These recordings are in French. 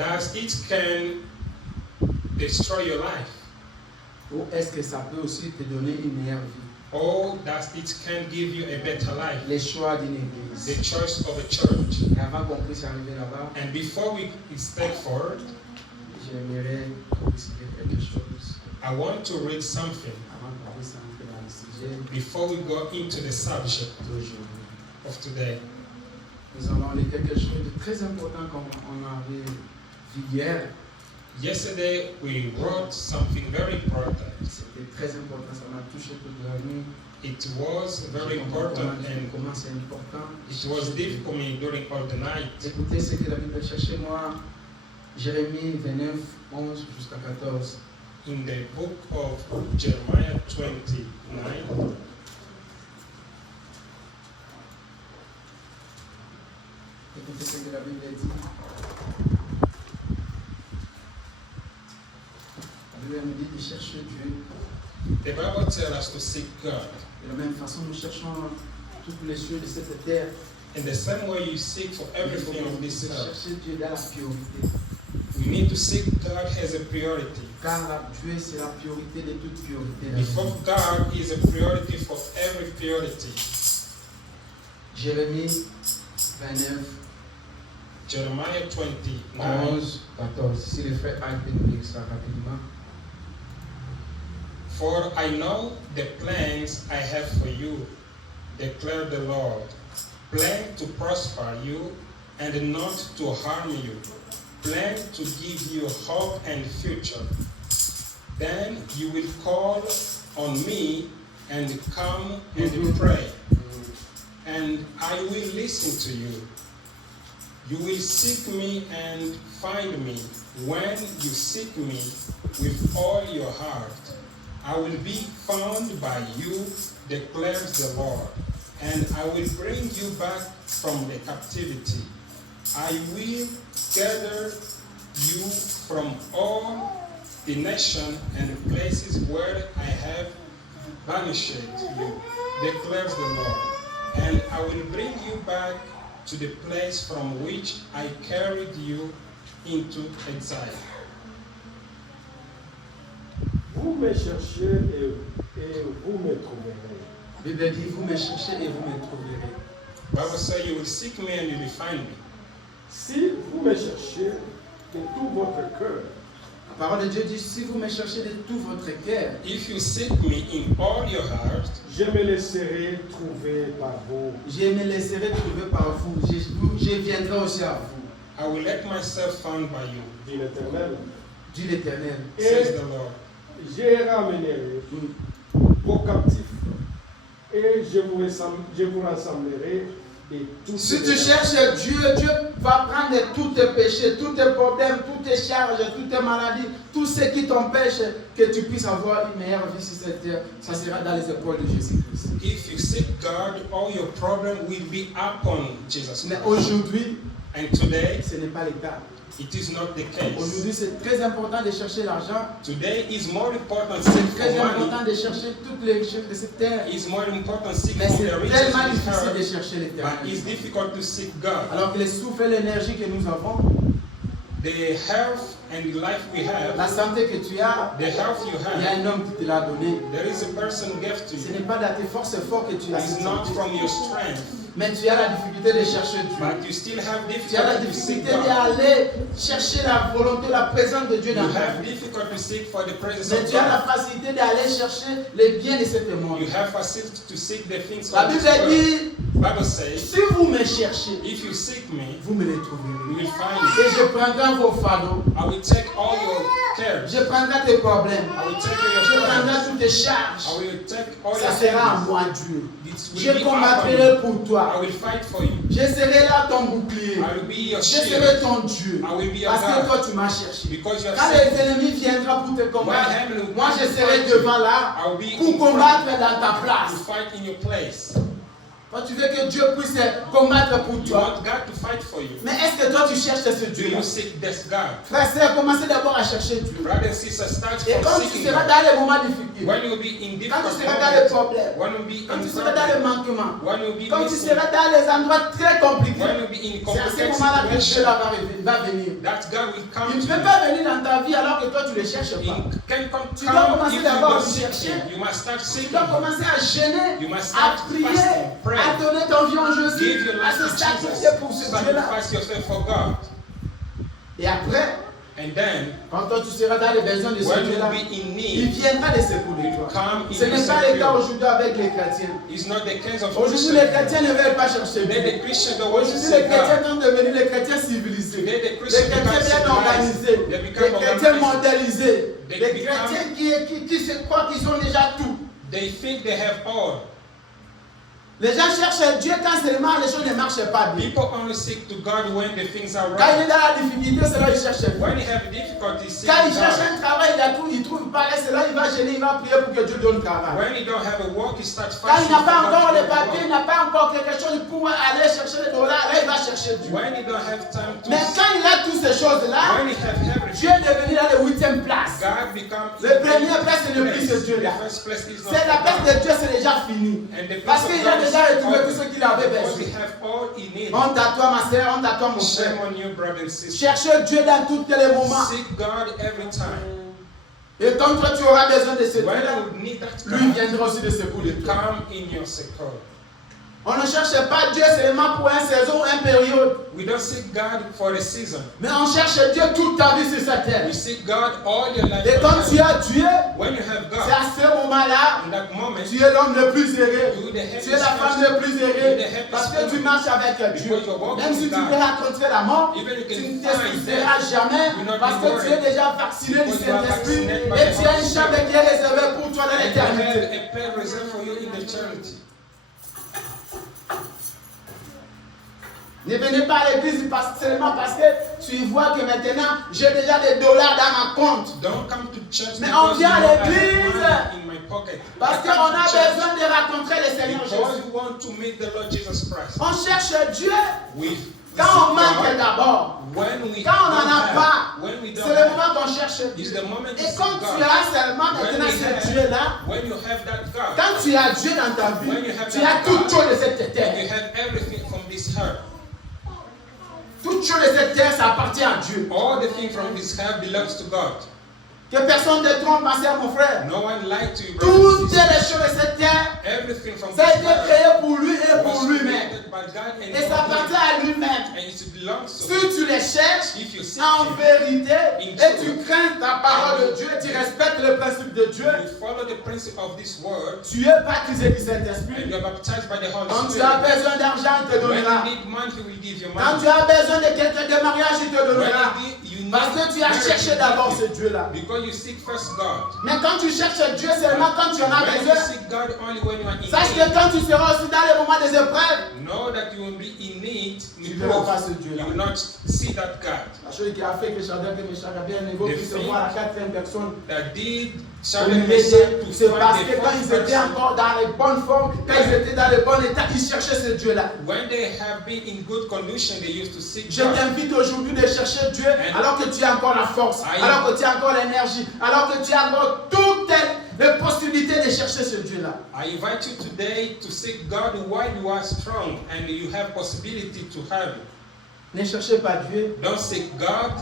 Does it can destroy your life? Ou est-ce que ça peut aussi te donner une meilleure vie? Or does it can give you a better life? Les choix d'une église. The choice of a church. Et avant qu'on puisse arriver là-bas, And before we step forward, j'aimerais qu'on puisse lire quelque chose. I want to read something Avant qu'on puisse entrer dans le sujet before we go into the subject d'aujourd'hui. of today. Nous allons lire quelque chose de très important comme on avait vu hier. Yesterday we wrote something very important. C'était très important, ça m'a touché toute la nuit. It was very important and Comment c'est important. it was deep for me during all the night. Écoutez ce que la Bible cherche moi. Jérémie 29, 11 jusqu'à 14. In the book of Jeremiah 29, Écoutez ce que la Bible dit. La Bible nous dit de chercher Dieu. the Bible tells us to seek God. De la même façon, nous cherchons toutes les choses de cette terre. In the same way you seek for Il faut everything of this earth, chercher Dieu dans la priorité. we need to seek God as a priority. Car Dieu, c'est la priorité de toute priorité. Before God is a priority for every priority. Jérémie 29, Jeremiah 29, 11, 14. Si les frères Hype nous lire ça rapidement. For I know the plans I have for you, declare the Lord. Plan to prosper you and not to harm you. Plan to give you hope and future. Then you will call on me and come and pray, and I will listen to you. You will seek me and find me when you seek me with all your heart. I will be found by you, declares the Lord, and I will bring you back from the captivity. I will gather you from all the nations and places where I have banished you, declares the Lord, and I will bring you back to the place from which I carried you into exile. Vous me cherchez et vous me trouverez. La Bible dit, vous me cherchez et vous me trouverez. Bible says you will seek me and you will find me. Si vous me cherchez de tout votre cœur, La parole de Dieu dit, si vous me cherchez de tout votre cœur, If you seek me in all your heart, je me laisserai trouver par vous. je me laisserai trouver par vous. Je viendrai aussi à vous, I will let myself found by you, Dit l'Éternel. dit l'Éternel. says the Lord. Je ramènerai vos captifs et je vous rassemblerai de tous Si tu cherches Dieu, Dieu va prendre tous tes péchés, tous tes problèmes, toutes tes charges, toutes tes maladies, tout ce qui t'empêche que tu puisses avoir une meilleure vie sur cette terre. Ça sera dans les épaules de Jésus-Christ. If you seek God, all your problem will be upon Jesus Mais Christ. aujourd'hui, And today, ce n'est pas le cas. it is not the case. Aujourd'hui, c'est très important de chercher l'argent. Today is more important seek C'est très for money. important de chercher toutes les choses de cette terre. It's more important seek Mais for c'est the riches tellement of this difficile de earth, chercher but l'éternel. it's difficult to seek God. Alors que les souffles et l'énergie que nous avons, The health and the life we la have, santé que tu as, the health you il y a have, un homme qui te l'a donné. there is a person who gave to Ce you. n'est pas dans tes forces fortes que tu as It's cette not santé. from your strength, Mais tu as la difficulté de chercher Dieu. but you still have Tu as la difficulty to seek difficulté God. d'aller chercher la volonté, la présence de Dieu You dans ta have vie. difficulty to seek for the presence Mais of tu as la God. facilité d'aller chercher les biens de ce monde. You have facility to seek the things La of this Bible world. dit, Bible says, si vous me cherchez, if you seek me, vous me les you trouverez. will find me. Et je prendrai vos fardeaux. I will take all your cares. Je prendrai tes problèmes. I will take Je your problems. prendrai toutes tes charges. I will take all Ça your sera à cares. moi, Dieu. It will Je be upon combattrai you. pour toi. I will fight for you. Je serai là ton bouclier. I will be your Je shield. serai ton Dieu. I will be your Parce que God. toi, tu m'as cherché. Because you have Quand said, les ennemis viendront pour te combattre, when heaven will moi je serai fight you, devant là I will be pour in front combattre dans ta to place. fight in your place. Toi, tu veux que Dieu puisse combattre pour You toi. want God to fight for you. Mais est-ce que toi, tu cherches ce Do Dieu-là? you seek this God? Frère, c'est commencer d'abord à chercher Dieu. Brothers and sisters, start Et from quand tu seeking seras God. dans les moments difficiles, When you will be in quand tu difficult seras dans les moments, problèmes, when you will be quand tu in seras dans les trouble, manquements, when you will be quand tu missing, seras dans les endroits très compliqués, when you will be in c'est à ce complicated moment-là que Dieu situations, va venir. that God will come Il ne to peut you. pas venir dans ta vie alors que toi tu ne le cherches He pas. can come Tu dois commencer if you d'abord à don't seek chercher. Him. You must start Tu seeking dois Him. commencer à jeûner, You must à start prier, fasting, pray. à donner ton vie en Jésus, Give your à life se to sacrifier Jesus. pour ce Dieu-là. Sacrifice yourself for God. Et après, And then, quand toi tu seras dans les besoins de ce when you Dieu-là, will be in il need, viendra de secourir toi. come in Ce your n'est pas le cas support. aujourd'hui avec les chrétiens. It's not the case of Aujourd'hui, les Christians. chrétiens ne veulent pas chercher Today Dieu. the Christians don't want to Aujourd'hui, les seek chrétiens God. sont devenus les chrétiens civilisés. Today the Les Christians chrétiens become bien civilized. organisés. They Les become chrétiens organized. mondialisés. They Les become- chrétiens qui se croient qu'ils ont déjà tout. They think they have all. Les gens cherchent Dieu quand seulement les choses ne marchent pas bien. People only seek to God when the things are Quand il est right. dans la difficulté, c'est là qu'il cherche Dieu. When you have difficulty seeking Quand il cherche God. un travail, il trouve pas, c'est là il va gêner, il va prier pour que Dieu donne le travail. When you don't have a work, you start Quand il fasting. n'a for pas God encore to les give you papiers, il work. n'a pas encore quelque chose pour aller chercher les dollars, là il va chercher Dieu. When you don't have time to Mais quand il a toutes ces choses-là, when you have Dieu everything, est devenu dans la 8e place. God becomes Le premier place, c'est le plus de Dieu là. The first place is not C'est la for place God. de Dieu, c'est déjà fini. And the Parce place of qu'il a God déjà is retrouvé all- tout ce qu'il avait because besoin. we have all he needs. Honte à toi, ma soeur, honte à toi, mon frère. Shame on you, brother and sister. Cherchez Dieu dans tous les moments. Seek God every time. Et quand toi tu auras besoin de ce When Dieu-là, you need that lui God, viendra aussi de secourir toi. come in your support. On ne cherche pas Dieu seulement pour une saison ou une période, We don't seek God for the season. mais on cherche Dieu toute ta vie sur cette terre. We seek God all your life. Et quand tu as Dieu, When you have c'est God, à ce moment-là, in that moment, tu es l'homme le plus heureux. you the Tu es la femme le plus heureuse parce que tu marches avec Dieu. Because you're walking Même si with tu God. peux rencontrer la mort, Even you tu can ne find t'excuseras death. jamais You'll not parce be que tu es worried. déjà vacciné du Because you are Saint-Esprit vaccinated by et the tu as Holy une chambre Spirit. qui est réservée pour toi dans And you l'éternité. have a place reserved for you in eternity. Ne venez pas à l'église seulement parce que tu vois que maintenant j'ai déjà des dollars dans ma compte. Don't come to church Mais because on vient à you know I have l'église money in my pocket. Parce I come qu'on to a church besoin de rencontrer le Seigneur because Jésus. you want to meet the Lord Jesus Christ. On cherche Dieu We quand on seek manque God d'abord. when we Quand on don't n'en a have. pas, When we don't c'est le have. moment qu'on cherche It's Dieu. the moment to Et seek quand tu God. as seulement When maintenant we ce have- Dieu-là, When you have that God, quand tu as Dieu dans ta vie, When you have tu that as toute God, chose de cette you terre. have everything from this earth. Toute chose de cette terre, ça appartient à Dieu. All the things from this earth belongs to God. Que personne ne te trompe, ma soeur, mon frère. No one lied to you, brother and Toutes sister. les choses de cette terre, Everything from ça a this été earth créé pour lui et pour was lui-même. created by God and Et ça appartient à lui-même. and it belongs to Si Him. tu les cherches If you seek en Him, vérité in et truth, tu crains ta parole de Dieu, tu respectes le principe de Dieu, you follow the principle of this word, tu es baptisé du and Saint-Esprit. you are baptized by the Holy Quand tu as Spirit. besoin d'argent, il te When donnera. you need money, He will give you Quand money. tu as besoin de quelqu'un de mariage, il te donnera. When you need Parce que tu as marriage, cherché He will d'abord give ce you. Dieu-là. Because you seek first God. Mais quand tu cherches Dieu seulement quand tu en as When you besoin, seek God only when you are in sache que need, quand tu seras aussi dans les moments des épreuves, know that you will be in need. tu ne verras pas ce You Dieu-là. will not see that God La chose qui a fait que Shadrach et Meshach et Abednego The puissent thing- voir la quatrième personne that did au Shadrach milieu Meshach d'eux, to c'est parce find que the quand ils fourth étaient person. encore dans les bonnes formes, quand ils étaient dans le bon état, ils cherchaient ce Dieu-là. When they have been in good condition, they used to seek Je God. t'invite aujourd'hui de chercher Dieu And alors que tu as encore la force, I- alors que tu as encore l'énergie, alors que tu as encore toutes les possibilités de chercher ce Dieu-là. I invite you today to seek God while you are strong and you have possibility to have it. Ne cherchez pas Dieu Don't seek God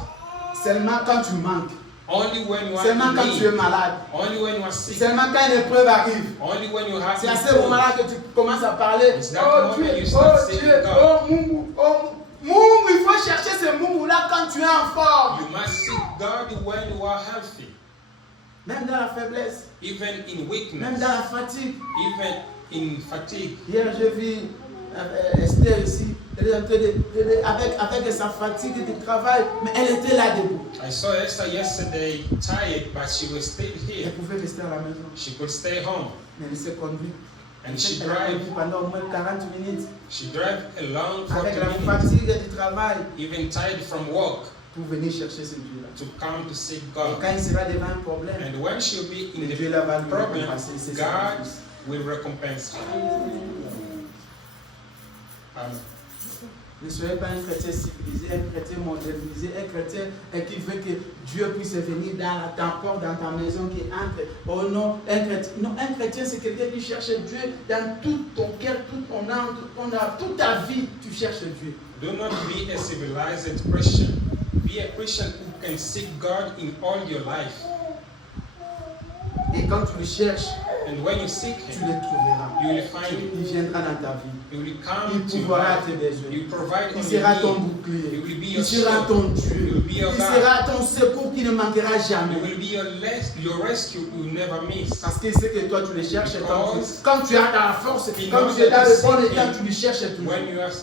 seulement quand tu manques, only when you are seulement quand in tu es need, malade, only when you are sick, seulement quand une épreuve arrive. only when you have C'est à ce trouble. moment-là que tu commences à parler. It's that Oh moment Dieu, you start oh saying Dieu, God. oh Moumou, oh Moumou. Il faut chercher ce Moumou-là quand tu es en forme. You must seek God when you are healthy, Même dans la faiblesse, even in même weakness, dans la fatigue. even in fatigue. Hier, j'ai vu Esther ici. Elle est en train avec sa fatigue du travail, mais elle était là debout. I saw Esther yesterday tired, but she was still Elle here. pouvait rester à la maison, She could stay home mais elle s'est conduite. and she Elle a drive. conduit pendant au moins 40 minutes She drive a long 40 avec la minutes, fatigue du travail even tired from work, pour venir chercher ce Dieu-là. to come to seek Et God. quand il sera devant un problème, And when she'll be in le the Dieu là va lui problem, récompenser ses God sacrifices. will recompense her. Amen. Ne soyez pas un chrétien civilisé, un chrétien modernisé, un chrétien qui veut que Dieu puisse venir dans ta porte, dans ta maison, qui entre. Oh non, un chrétien c'est quelqu'un qui cherche Dieu dans tout ton cœur, tout ton âme, toute ta vie, tu cherches Dieu. Do not be a civilized Christian. Be a Christian who can seek God in all your life. Et quand tu le cherches, And when you seek tu Him, le trouveras. you will find Il Him. viendra dans ta vie. He will Il come to you. pourvoira tes besoins. He will provide Il on sera ton your need. bouclier. He will be Il your sera shield. ton He Dieu. will be your Il God. sera ton secours qui ne manquera He jamais. will be your rescue you will never miss. Parce qu'il sait que toi tu le cherches Because quand tu as la force, he quand knows tu es dans that le you bon seek état, him. tu le cherches toujours. When you have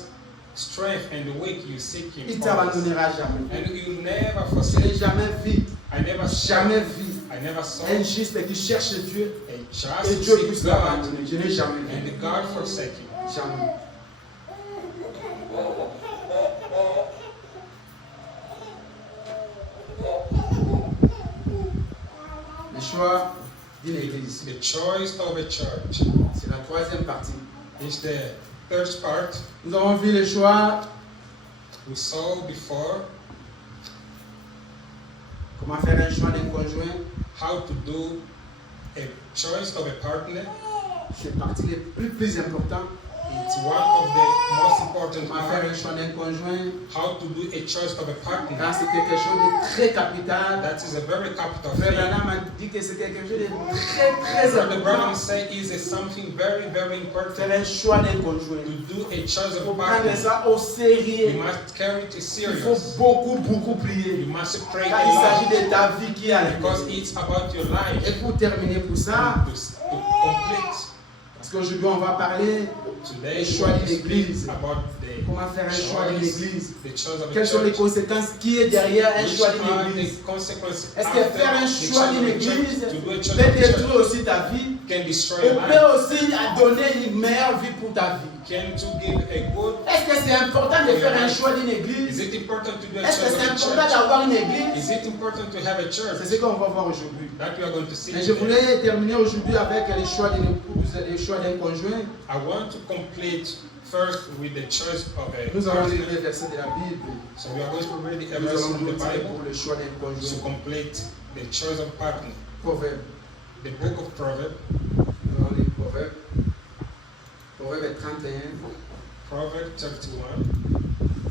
strength and weak, you seek Him. Il ne always. t'abandonnera jamais. And you never Je n'ai forsake. jamais vu, I never jamais saw. vu I never saw un juste qui cherche Dieu a et just Dieu seek puisse God l'abandonner. Je n'ai jamais vu. and God forsake Him. Jamais. Le choix d'une église. The choice of a church C'est la troisième partie. is the third part. Nous avons vu le choix, We saw before comment faire un choix d'un conjoint. how to do a choice of a partner. C'est la partie le plus importante. It's one of the most important Comment faire un parts. choix d'un conjoint. How to do a choice of a partner. Car c'est quelque chose de très capital. That is a very capital Frère thing. Branham a dit que c'est quelque chose de très très What the important. Branham said is something very, very important. Faire un choix d'un conjoint. To do a choice Il of faut a prendre partner, ça au sérieux. you must carry it Il serious. faut beaucoup You prier. must pray Car a il s'agit lot de ta vie qui est à because l'église. it's about your life. Et pour terminer pour ça, And to complete parce qu'aujourd'hui on va parler today, le choix we d'une speak église. about the Comment faire un choix d'une choice, église. the choice of a Quelles sont les church. conséquences qui est derrière un Which choix are d'une the église. consequences Est-ce after que faire un the choix choice d'une of a church, église to do a choice peut of a church détruire aussi ta vie? can destroy Ou your life, peut aussi donner une meilleure vie pour ta vie. can to give a good. Est-ce que c'est important de faire un choix d'une Is église? it important to do a Est-ce que choice c'est of a important church? d'avoir une église? Is it important to have a C'est church? ce qu'on va voir aujourd'hui. That we are going to see Mais je today. voulais terminer aujourd'hui avec les choix d'une épouse et les choix d'un conjoint. I want to complete first with the choice of a Nous allons lire partner. les versets de la Bible. So we are going to read the Nous verse allons from the nous dire Bible pour le choix d'un to conjoint. complete the choice of partner. Proverbe. The book of Proverbs, Nous allons lire Proverbe. Proverbe 31, Proverbs 31,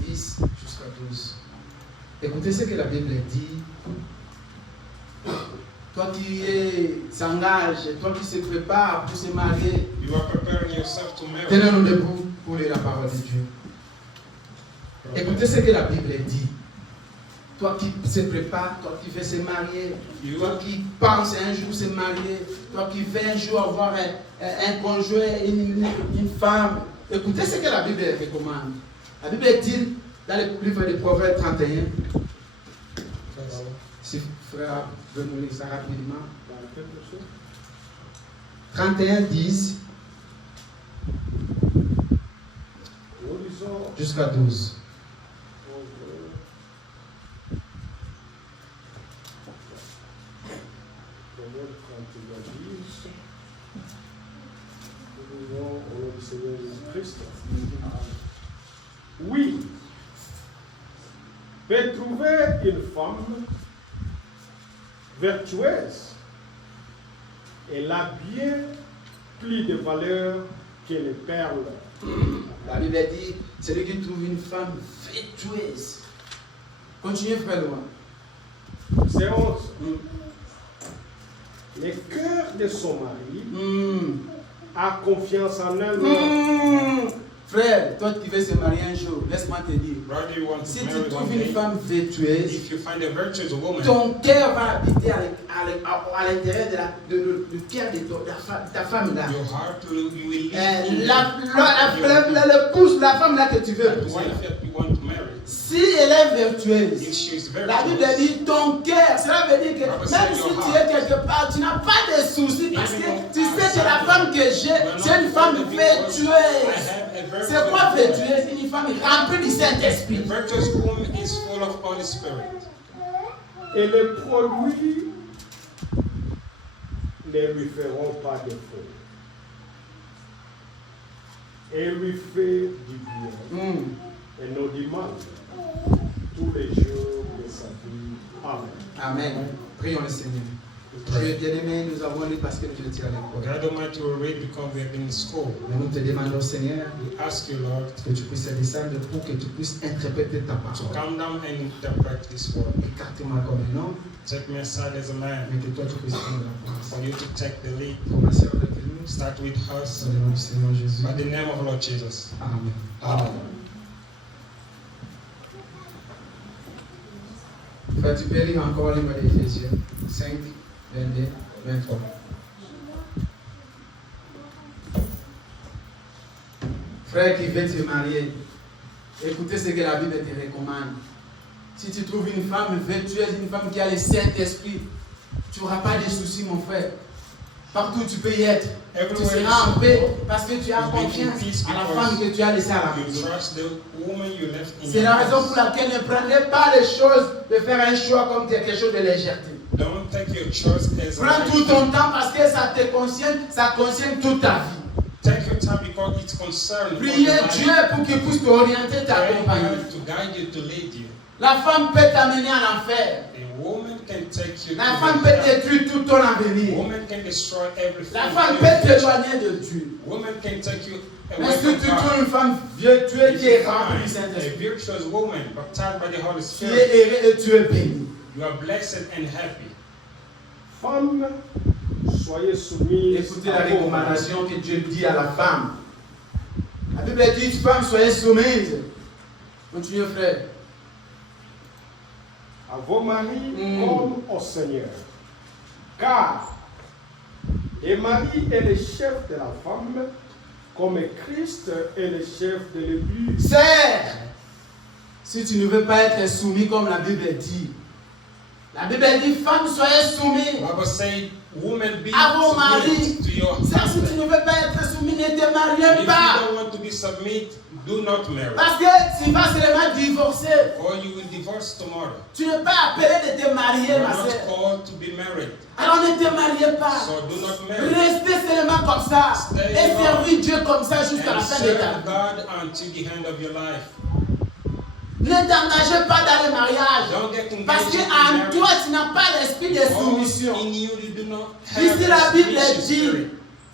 10 jusqu'à 12. Écoutez ce que la Bible dit. Toi qui s'engage, toi qui se prépare pour se marier, you are preparing yourself to marry. tenez-nous debout pour lire la parole de Dieu. Écoutez ce que la Bible dit. Toi qui se prépare, toi qui veux se marier, toi qui penses un jour se marier, toi qui veux un jour avoir un conjoint, une femme. Écoutez ce que la Bible recommande. La Bible dit dans le livre de Proverbes 31, si frère veut nous lire ça rapidement. 31, 10 jusqu'à 12. Au nom du Seigneur Jésus-Christ. Oui, fais trouver une femme vertueuse. Elle a bien plus de valeur que les perles. La Bible dit, celui qui trouve une femme vertueuse. Continuez, frère loin. C'est 11. Le cœur de son mari a confiance en elle. Frère, toi qui veux se marier un jour, laisse-moi te dire. Brother, you want Si to tu marry trouves one une day, femme vertueuse, if you find a virtuous woman, ton cœur va habiter à l'intérieur du cœur de ta femme là. your heart will, you will live. La femme là que tu veux That épouser. wife that you want to marry, Si elle est vertueuse, if she is la Bible virtuous, dit ton cœur. Cela veut dire que Bible même says si your tu heart. es quelque part, tu n'as pas de soucis parce que Even tu sais que la outside, femme que j'ai, you are c'est une not femme going to be virtuous. I vertueuse. have a virtuous C'est quoi woman. vertueuse? Une femme remplie du The Saint-Esprit. virtuous woman is full of Holy Spirit. Et les produits ne lui feront pas défaut. et lui fait du bien et non du mal tous les jours de sa vie. Amen. Amen. Prions le Seigneur. Dieu bien-aimé, nous avons lu parce que nous étions à l'école. God Almighty, we read because we have been in school. Mais nous te demandons, Seigneur, We ask you, Lord, que tu puisses descendre pour que tu puisses interpréter ta to parole. come down and interpret this word. Écarte-moi comme un homme, Take me aside as a man, mais que toi tu puisses prendre la place. for you to take the lead. Commencez avec nous. Start with us. Dans le nom du Seigneur Jésus. By the name of Lord Jesus. Amen. Amen. Frère, tu peux lire encore le livre d'Éphésiens 5, 22, 23. Frère qui veut te marier, écoutez ce que la Bible te recommande. Si tu trouves une femme vertueuse, une femme qui a le Saint-Esprit, tu n'auras pas de soucis, mon frère. Partout où tu peux y être. Tu seras en paix parce que tu as confiance à la femme que tu as laissée à la You maison. trust the woman you left in C'est your la raison house. pour laquelle ne prenez pas les choses de faire un choix comme quelque chose de légèreté. Don't take your choice as a Prends tout light. ton temps parce que ça te concerne, ça concerne toute ta vie. Take your time because it's concerned. Priez Dieu pour qu'il puisse t'orienter, t'accompagner. To guide you, to lead you. La femme peut t'amener en enfer. A woman can take you La to femme the peut hell. détruire tout ton A avenir. woman can destroy everything. La femme in peut your future. t'éloigner de Dieu. Woman can take you Mais away si from tu God. trouves une femme vertueuse If qui est you remplie du find a Saint-Esprit, virtuous woman baptized by the Holy tu Spirit, es heureux et tu es béni. you are blessed and happy. Femmes, soyez soumises Écoutez la à vos maris. recommandation que Dieu dit à la femme. La Bible dit, femme, soyez soumise. Continuez, frère. À vos maris comme au Seigneur. Car le mari est le chef de la femme, comme Christ est le chef de l'Église. Sœur, si tu ne veux pas être soumis comme la Bible dit, la Bible dit, femme, soyez soumise. The Bible says, woman, be À vos maris. submitted to your Sœur, si tu husband. ne veux pas être soumis, ne te If marie you pas. don't want to be submit, do not marry. Parce que tu vas seulement divorcer. Or you will divorce tomorrow. Tu n'es pas appelé de te You marier, are ma not sœur. called to be married. Alors ne te mariez pas. So do not marry. Restez seulement comme ça. Stay Et alone. servir Dieu comme ça jusqu'à la And fin de ta serve vie. God until the end of your life. Ne t'engagez pas dans le mariage. Don't get engaged Parce in qu'en marriage. toi, tu n'as pas l'esprit de soumission. In you, you do not have Ici, la a Bible submission dit, spirit.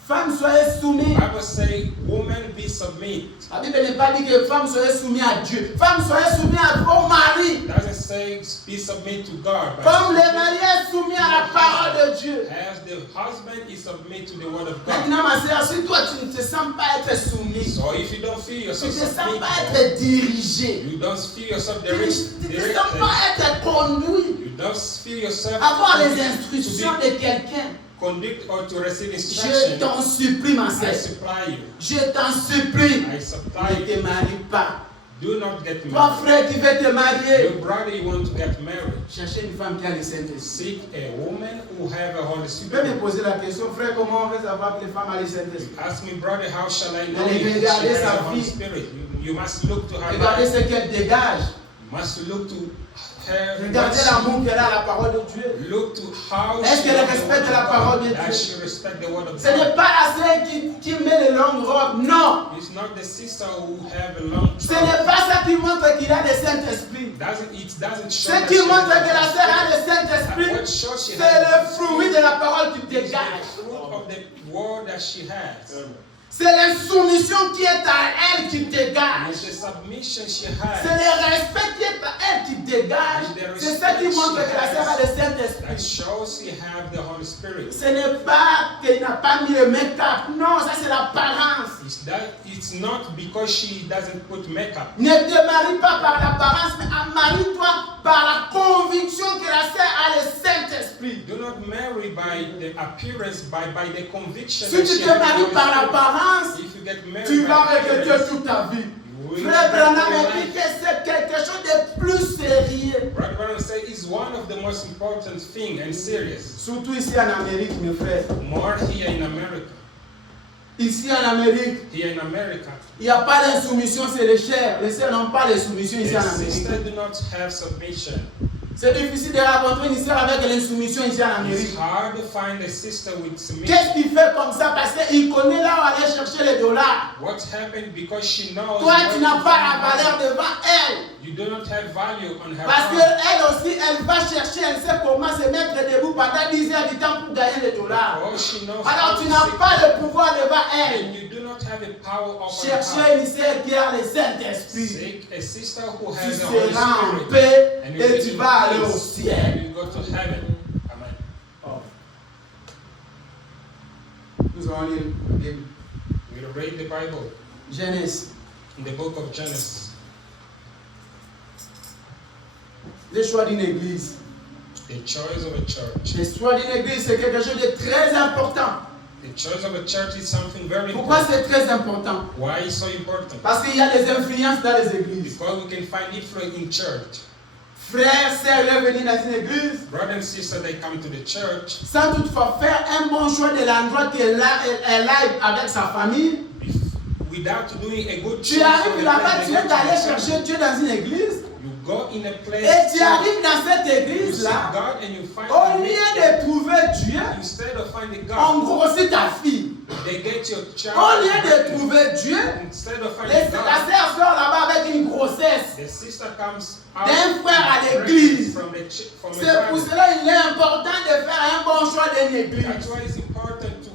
femme, soyez soumise. Bible say, woman, be submit. La Bible n'est pas dit que femme, soyez soumise à Dieu. Femme, soyez soumise à vos maris. Doesn't say be submit to God, but Comme le mari est soumis à la parole de Dieu. as the husband is submit to the word of God. Maintenant, ma soeur, si toi, tu ne te sens pas être soumis, So if you don't feel tu ne yourself te sens pas submitted, être dirigé, you don't feel yourself tu ne te sens pas directed, être conduit, you don't feel yourself avoir les to instructions be de quelqu'un, conduct or to receive je instruction. t'en supplie, ma I soeur. supply you. Je t'en supplie, I supply ne te you. marie pas. Do not get Toi, married. frère qui veut te marier, Your brother, you want to get married. cherchez une femme qui a le Saint-Esprit. Seek a woman who have a Holy Tu peux me Spirit. poser la question, frère, comment on veut savoir que les femmes ont le Saint-Esprit? Ask me, brother, how shall I know Allez, if she regardez has sa a Holy vie. Spirit? You must look to her Regardez life. ce qu'elle dégage. You must look to her. Regardez l'amour qu'elle a à la parole de Dieu. Look to how Est-ce she qu'elle loves the respecte word la of parole God, de that Dieu? she respect the word of Ce n'est God. pas la sœur qui met les longues robes. Non. It's not the sister who have a long Ce trunk. n'est pas ça qui montre qu'il a le Saint-Esprit. It doesn't show Ce that qui she montre has que la the sœur a Holy le Spirit. Saint-Esprit, What shows she c'est has le the fruit de la parole qui It's dégage. the fruit of the word that she has. C'est la soumission qui est à elle qui dégage. It's the submission she C'est has le respect qui est à elle qui dégage. C'est ça qui montre que la sœur a le that Saint-Esprit. shows she have the Holy Spirit. Ce n'est pas qu'elle n'a pas mis le make-up. Non, ça c'est l'apparence. It's not because she doesn't put makeup. Ne te marie pas par l'apparence, mais marie-toi par la conviction que la sœur a le Saint-Esprit. Do not marry by the appearance, by the conviction. Si that tu she te has the maries Holy par Spirit. l'apparence, If you get married tu by vas regretter appearance, toute ta vie. you will Frère regret Branham your a dit life. que c'est quelque chose de plus sérieux. Brother Branham say it's one of the most important thing and serious. Surtout ici en Amérique, mes frères. More here in America. Ici en Amérique, Here in America, il n'y a pas d'insoumission, c'est les chers. Les sœurs n'ont pas de soumission ici the en Amérique. sisters do not have submission. C'est difficile de rencontrer une sœur avec l'insoumission ici en It's Amérique. hard to find a sister with submission. Qu'est-ce qu'il fait comme ça? Parce qu'il connaît là où aller chercher les dollars. What happened? Because she knows. Toi, where tu to n'as pas find la valeur money. devant elle. You do not have value on her Parce part. qu'elle aussi, elle va chercher, elle sait comment se mettre debout pendant 10 heures du temps pour gagner les dollars. Oh, she knows Alors how tu to n'as seek pas le pouvoir devant and elle. you do not have a power over her. Cherchez une sœur qui a le Saint-Esprit. Seek a sister who Tu has the Holy seras en Spirit. paix And you et will tu be vas aller au peace, ciel. and you go to heaven. Amen. Oh. Nous allons lire la Bible. We'll read the Bible Genèse. in the book of Genesis. Le choix d'une église. The choice of a church. Le choix d'une église, c'est quelque chose de très important. The choice of a church is something very Pourquoi important. c'est très important? Why is so important? Parce qu'il y a des influences dans les églises. Because we can find influence in church. Frères, sœurs, ils venir dans une église Brothers and sisters, they come to the church sans toutefois faire un bon choix de l'endroit qu'elle aille avec sa famille. without doing a good Tu choice. arrives of a là-bas, place tu they es go to allé the chercher church. Dieu dans une église You go in a place et tu arrives dans cette you seek église-là. God and you find Au him. lieu de trouver Dieu, Instead of finding on God, grossit ta fille. they get your child. Au lieu de trouver Dieu, Instead of la finding God, sœur sort là-bas avec une grossesse. the sister comes out D'un frère à pregnant l'église. from a C'est pour family. cela qu'il est important de faire un bon choix d'une église. That's why it's important to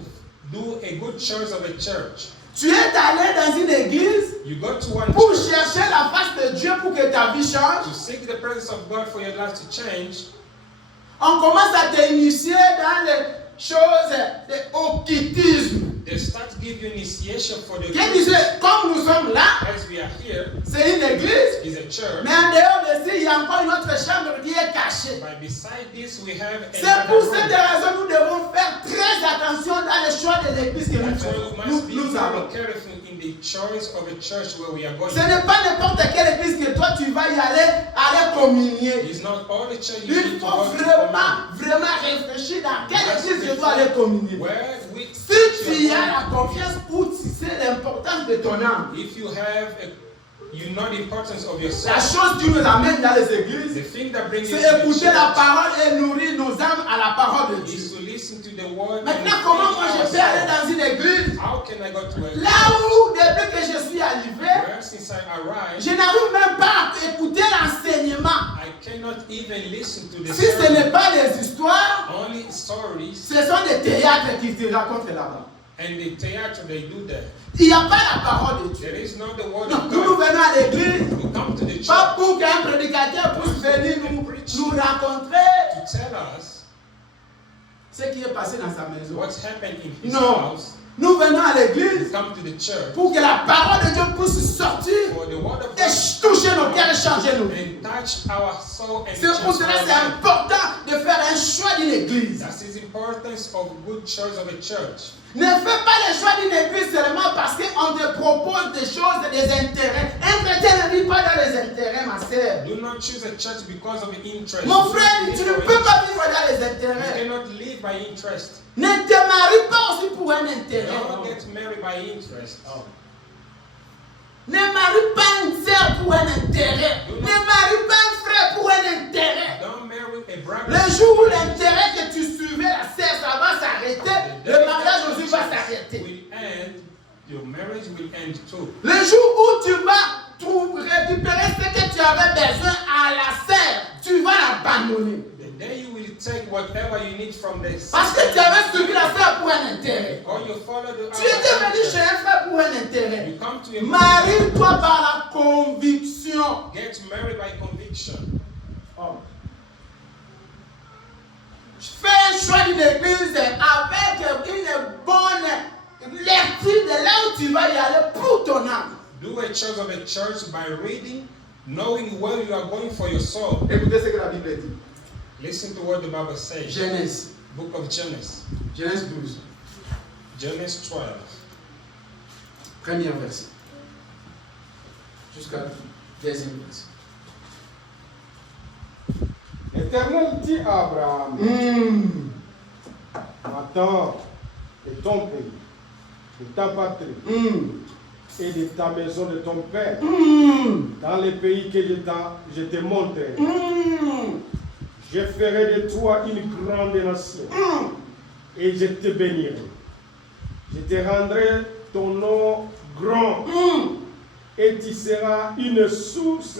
do a good choice of a church. Tu es allé dans une église You go to one pour church chercher la face de Dieu pour que ta vie change. to seek the presence of God for your life to change. On commence à t'initier dans les choses de occultisme. They start to give you initiation for the Qui disait, comme nous sommes là, as we are here c'est une église, is a church. mais en dehors de ça, il y a encore une autre chambre qui est cachée. But beside this we have C'est pour cette another room. raison que nous devons faire très attention dans le choix de l'église que nous That's why we faisons. must be Nous allons. very careful in the choice of a church where we are going. Ce n'est pas n'importe quelle église que toi tu vas y aller communier. It's not all the church you Il need to faut go to vraiment réfléchir dans quelle église je dois aller communier. where we Si tu as la confiance ou tu sais l'importance de ton âme, if you have you know the importance of your la soul. chose qui nous amène dans les The églises, thing that brings you c'est to the écouter la church parole et nourrir nos âmes à la parole de Dieu. is to listen to the word. Maintenant, and comment feed moi je our peux aller soul. dans une église How can I go to a là où, depuis que je suis arrivé, where since I arrived, je n'arrive même pas à écouter l'enseignement. I cannot even listen to the Si ce n'est sermon. pas des histoires, Only stories ce sont des théâtres qui te racontent là-bas. and the theater they do that. Il n'y a pas la parole de Dieu. There is not the word Non, of nous God. venons à l'église, We come to the church pas pour qu'un prédicateur puisse venir nous rencontrer to tell us ce qui est passé dans sa maison. what's happened in his Non. house. Nous venons à We l'église come to the church pour que la parole de Dieu puisse sortir for the word of et God toucher nos cœurs et changer nos vies. and touch our soul and C'est pour change cela our que c'est life. important de faire un choix d'une église. That's the importance of good choice of a church. Ne fais pas le choix d'une église seulement parce qu'on te propose des choses, des intérêts. Un chrétien ne vit pas dans les intérêts, ma sœur. Do not choose a church because of interest. Mon Do not frère, live tu ne for peux pas interest. vivre dans les You intérêts. cannot live by interest. Ne te marie pas aussi pour un intérêt. Don't get married by interest. Ne marie pas une sœur pour un intérêt. Ne marie pas un frère pour un intérêt. Don't marry a brother. Le jour où l'intérêt que tu suivais, la sœur, ça va s'arrêter, le mariage aussi va s'arrêter. Will end. Your marriage will end too. Le jour où tu vas récupérer ce que tu avais besoin à la sœur, tu vas l'abandonner. The day you will take whatever you need from the Parce que tu avais suivi la sœur pour un intérêt. or you follow the Tu étais venu chez un frère pour un intérêt. You come to a Marie-toi par la conviction. get married by conviction. Fais un choix d'une église avec une bonne lecture de là où tu vas y aller pour ton âme. Do a choice of a church by reading, knowing where you are going for your soul. Écoutez ce que la Bible dit. Listen to what the Bible says. Genèse. Book of Genesis. Genèse 12. Genesis 12. Premier verset. Jusqu'à deuxième verset. L'Éternel dit à Abraham, va-t'en de ton pays, de ta patrie et de ta maison de ton père, dans le pays que je te montrerai. Je ferai de toi une grande nation et je te bénirai. Je te rendrai ton nom grand et tu seras une source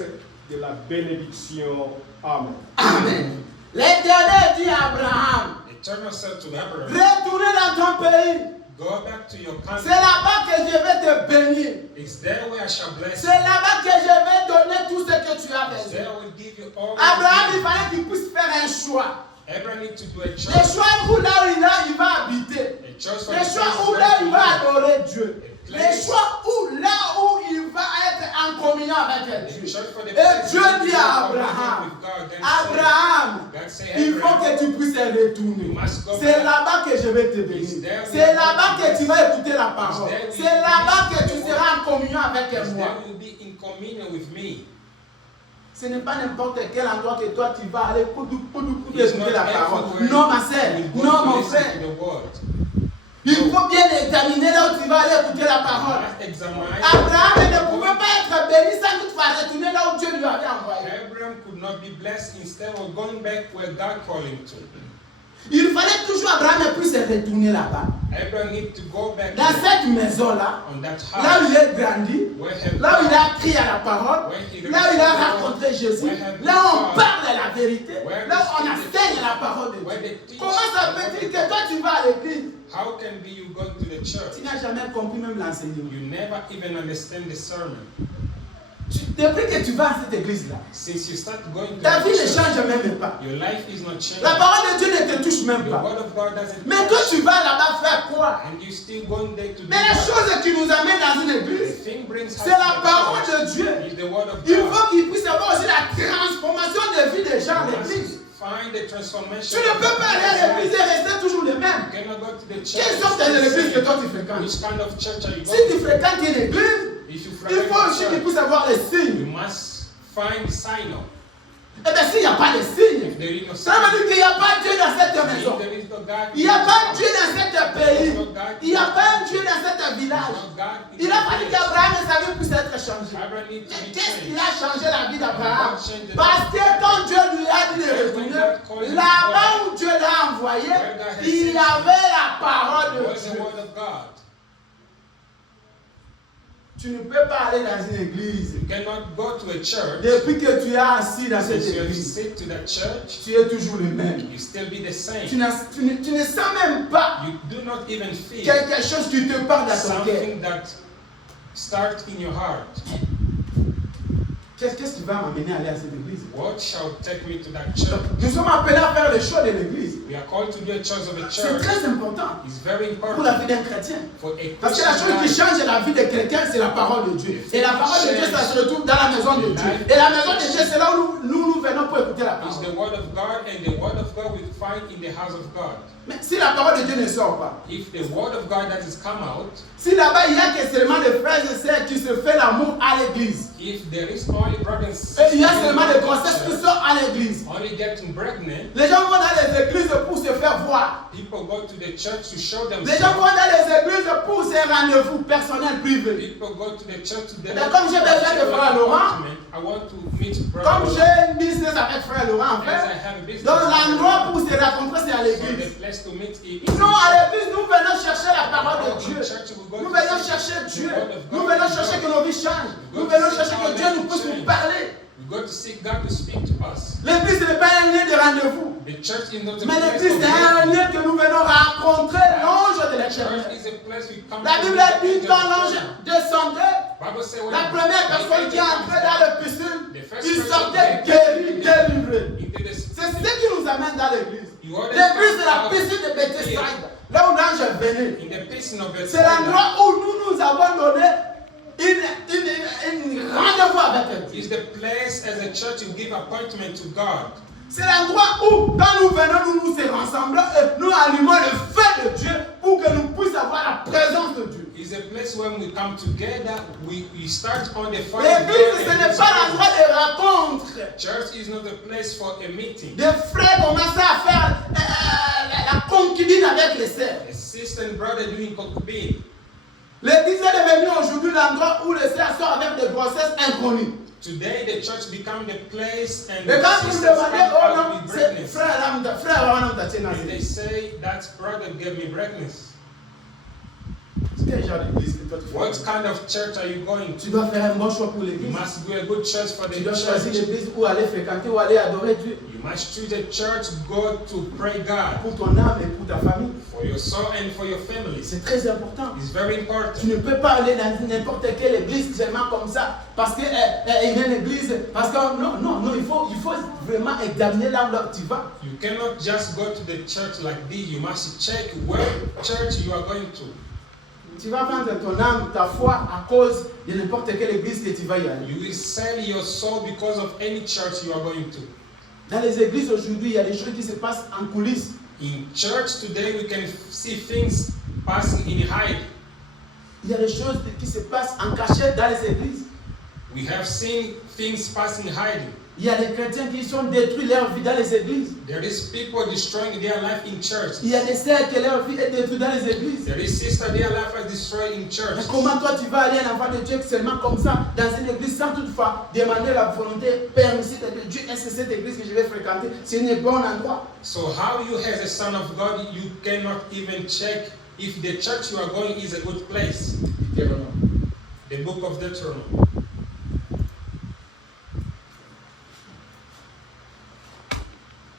de la bénédiction. Amen. Amen. L'Éternel dit à Abraham, Eternal said to Abraham, retournez dans ton pays. go back to your country. C'est là-bas que je vais te bénir. It's there where I shall bless C'est you. là-bas que je vais donner tout ce que tu as It's there besoin. I will give you all. Abraham, il that fallait qu'il puisse faire un choix. Abraham need to do a Le choice. choix où là où il va habiter. A choice for Le the choix place où where là to il va live. adorer Dieu. A Le place. choix où là où il va être en communion avec A Dieu. choice for the Et place Dieu where dit you à are Abraham, with God. Then Abraham, God say, il faut Abraham, que tu puisses retourner. you must go C'est back. là-bas que je vais te bénir. C'est là-bas que tu vas écouter la parole. C'est là-bas que tu seras en communion avec It's moi. there you will be in communion with me. Ce n'est pas n'importe quel endroit que toi tu vas aller pour It's écouter not la parole. everywhere Non, ma sœur. you go Non, to mon listen frère. to the word. Il faut bien examiner là où tu vas aller écouter la You parole. must examine. Abraham ne pouvait pas être béni sans toutefois retourner là où Dieu lui avait envoyé. Abraham could not be blessed instead of going back where God called him to. Il fallait toujours Abraham puisse retourner là-bas. Abraham need to go back Dans there, cette maison-là, on that là où house il est grandi, where he là où il a appris à la parole, là où il a rencontré Jésus, là où on parle de la vérité, là où on enseigne la parole de Dieu. Comment ça peut-il que toi tu vas à l'église? How can be you go to the church? Tu n'as jamais compris même l'enseignement. You never even understand the sermon. Depuis que tu vas à cette église-là, Since you start going to ta the vie ne church, change même pas. your life is not changing. La parole de Dieu ne te touche même The pas. word of God doesn't Mais toi tu vas là-bas faire quoi? and you still going there to do Mais la what? chose qui nous amène dans une The église, thing brings c'est la parole us to de Dieu. the church is the word of Il God. faut qu'il puisse avoir aussi la transformation de vie des gens à You l'église. must find the transformation. Tu ne peux pas aller à l'église et rester toujours le même. You cannot go to the church. Quelle sorte d'église que toi tu fréquentes? Which kind of church are you Si going tu to? fréquentes une église, If you il frequent faut a aussi qu'il church, puisse avoir les you signes. must find the sign of. Eh bien, s'il n'y a pas de signes, If there is no ça veut sign, dire qu'il n'y a pas Dieu dans cette if maison. there is no God, Il n'y a pas Dieu dans cet pays. no God, Il n'y a pas un Dieu dans cet village. no God, Il a fallu qu'Abraham et sa vie puissent être changés. Abraham needs to Mais be qu'est-ce qui changed. a changé la vie d'Abraham? Parce que quand Dieu lui a dit de retourner, là-bas où Dieu l'a envoyé, il y avait la parole It de was the Dieu. word of God. Tu ne peux pas aller dans une église. You cannot go to a church. Depuis que tu es assis dans cette Since you église, sit to that church, tu es toujours le même. you still be the Tu same. tu ne sens même pas You do not even feel quelque chose qui te parle dans ton cœur. something that starts in your heart. Qu'est-ce qui va m'amener à aller à cette église? What shall take me to that church? Nous sommes appelés à faire le choix de l'église. We are called to do a choice of a C'est church. très important It's very pour la important vie d'un chrétien. for a Parce que la chose qui Christian life. change la vie des chrétiens, c'est la parole de Dieu. Et la parole de Dieu, ça se retrouve dans la maison de Dieu. Et la maison de Dieu, c'est là où nous venons pour écouter la It's parole. the word of God, and the word of God we find in the house of God. Mais si la parole de Dieu ne sort pas, If the word of God that has come out, si là-bas il y a que seulement des frères et sœurs qui se font l'amour à l'église, if there is only brothers and et sisters, il y a in seulement the des grossesses qui church, sortent à l'église, only getting pregnant, les gens vont dans les églises pour se faire voir. people go to the church to show Les gens themselves. vont dans les églises pour ces rendez-vous personnels privés. People go to the church to Mais comme j'ai besoin de frère Laurent, I want to meet Comme brother. j'ai une business avec frère Laurent en As I fait, have a business, donc l'endroit pour se rencontrer c'est à so l'église. the place to meet is Non, à l'église, nous venons chercher la parole de Dieu. church. We go Nous to venons see chercher the Dieu. word of God. Nous venons chercher que nos vies changent. Nous venons chercher que Dieu nous puisse nous parler. We go to seek God to speak to us. L'église ce n'est pas un lieu de rendez-vous. The church is not a Mais place l'église of c'est un meeting. lieu que nous venons rencontrer l'ange de The church l'éternel. is a place we come La to Bible meet dit the quand angel of l'ange God. descendait, Bible says when la première personne qui est entrée dans la piscine, the first il person sortait that guéri, délivré. into the C'est ce qui nous amène dans l'église. You already L'église c'est la come piscine de out Bethesda. Là où l'ange venait. in the piscine of C'est l'endroit Bethesda. où nous avons donné une rendez-vous avec Dieu. Is the place as a church to give appointment to God. C'est l'endroit où, quand nous venons, nous nous rassemblons et nous allumons le feu de Dieu pour que nous puissions avoir la présence de Dieu. Is a place when we come together, we start on the fire. L'église, ce n'est pas l'endroit de rencontre. Church is not a place for a meeting. Des frères commençaient à faire la concubine avec les sœurs. A sister and brother doing concubine. L'église est devenue aujourd'hui l'endroit où les sœurs sortent avec des grossesses inconnues. Today the church become the place and Et the quand vous sisters demandez, come oh out non, with c'est pregnancy. frère, on a tenu à And they say, that brother gave me breakfast. Quel genre d'église que toi tu What fais? kind of church are you going Tu to? dois faire un bon choix pour You l'église. must do a good church for the Tu dois choisir church. l'église où aller fréquenter, où aller adorer Dieu. You must choose a church, go to pray God Pour ton âme et pour ta famille. for your soul and for your family. C'est très important. It's very Tu important. ne peux pas aller dans n'importe quelle église seulement comme ça. Parce qu'il y a une église. Parce que non, il faut vraiment examiner là où tu vas. You cannot just go to the church like this. You must check where church you are going to. Tu vas vendre ton âme, ta foi à cause de n'importe quelle église que tu vas y aller. You will sell your soul because of any church you are going to. Dans les églises aujourd'hui, il y a des choses qui se passent en coulisses. In church today, we can see things passing in hiding. Il y a des choses qui se passent en cachette dans les églises. We have seen things passing hiding. Il y a des chrétiens qui sont détruits leur vie dans les églises. There is people destroying their life in church. Il y a des sœurs qui leur vie est détruite dans les églises. There is sister, their life is destroyed in Mais church. comment toi tu vas aller un enfant de Dieu seulement comme ça dans une église sans toutefois demander la volonté permissive de Dieu? Est-ce que cette église que je vais fréquenter, c'est un bon endroit? So how you as a son of God, you cannot even check if the church you are going is a good place. The book of Deuteronomy.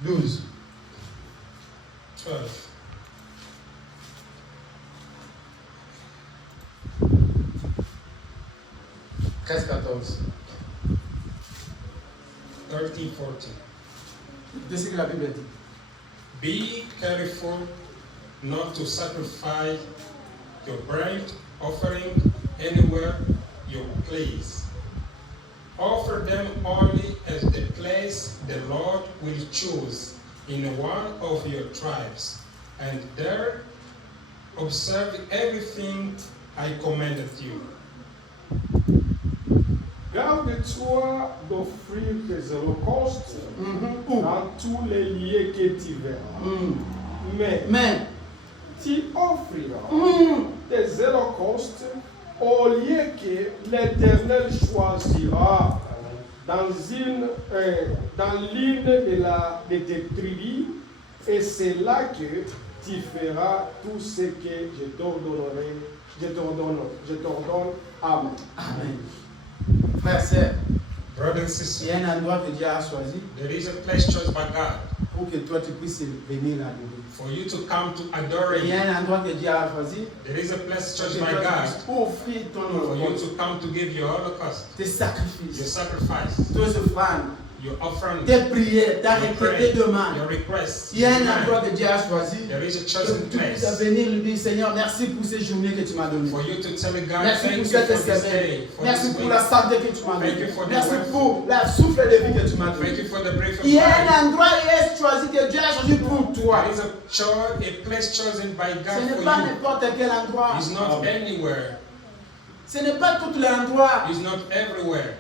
Douze. 12. Treize, 14. 13, 14. De ce que la Bible dit. Be careful not to sacrifice your burnt offering anywhere you please. Offer them only at the place the Lord will choose in one of your tribes, and there observe everything I commanded you. Garde-toi d'offrir tes holocaustes dans tous les lieux que tu verras. Mais tu offriras tes holocaustes au lieu que l'Éternel choisira dans l'une de tes tribus, et c'est là que tu feras tout ce que je t'ordonnerai. Je t'ordonne. Amen. Amen. Frère, sœur, Brothers and il y sisters, a un endroit que Dieu a choisi there is a place chosen by God pour que toi tu puisses venir l'adorer. for you to come to adore Il y a Him. un endroit que Dieu a choisi There is a place pour que chosen by toi tu God puisses offrir ton for you holocauste, to come to give your holocaust, tes your sacrifices, sacrifice, tes offrandes, your offering, tes prières, ta your requête, prayer, tes demandes. your requests. Il y a un Amen. endroit que Dieu a choisi. There is a Que chosen tu puisses place venir lui dire, Seigneur, merci pour ces journées que tu m'as données. for you to tell God, Merci thank pour you cette for this semaine. day, for Merci this pour week. la santé que tu m'as Thank you donnée. for the Merci wealth. pour la souffle de vie que tu m'as Thank donnée. you for the breath of Il y a life. un endroit qui est choisi, que Dieu a choisi pour toi. There is a place chosen by Ce God n'est for pas you. n'importe quel endroit. It's not anywhere. Ce n'est pas tout l'endroit. It's not everywhere.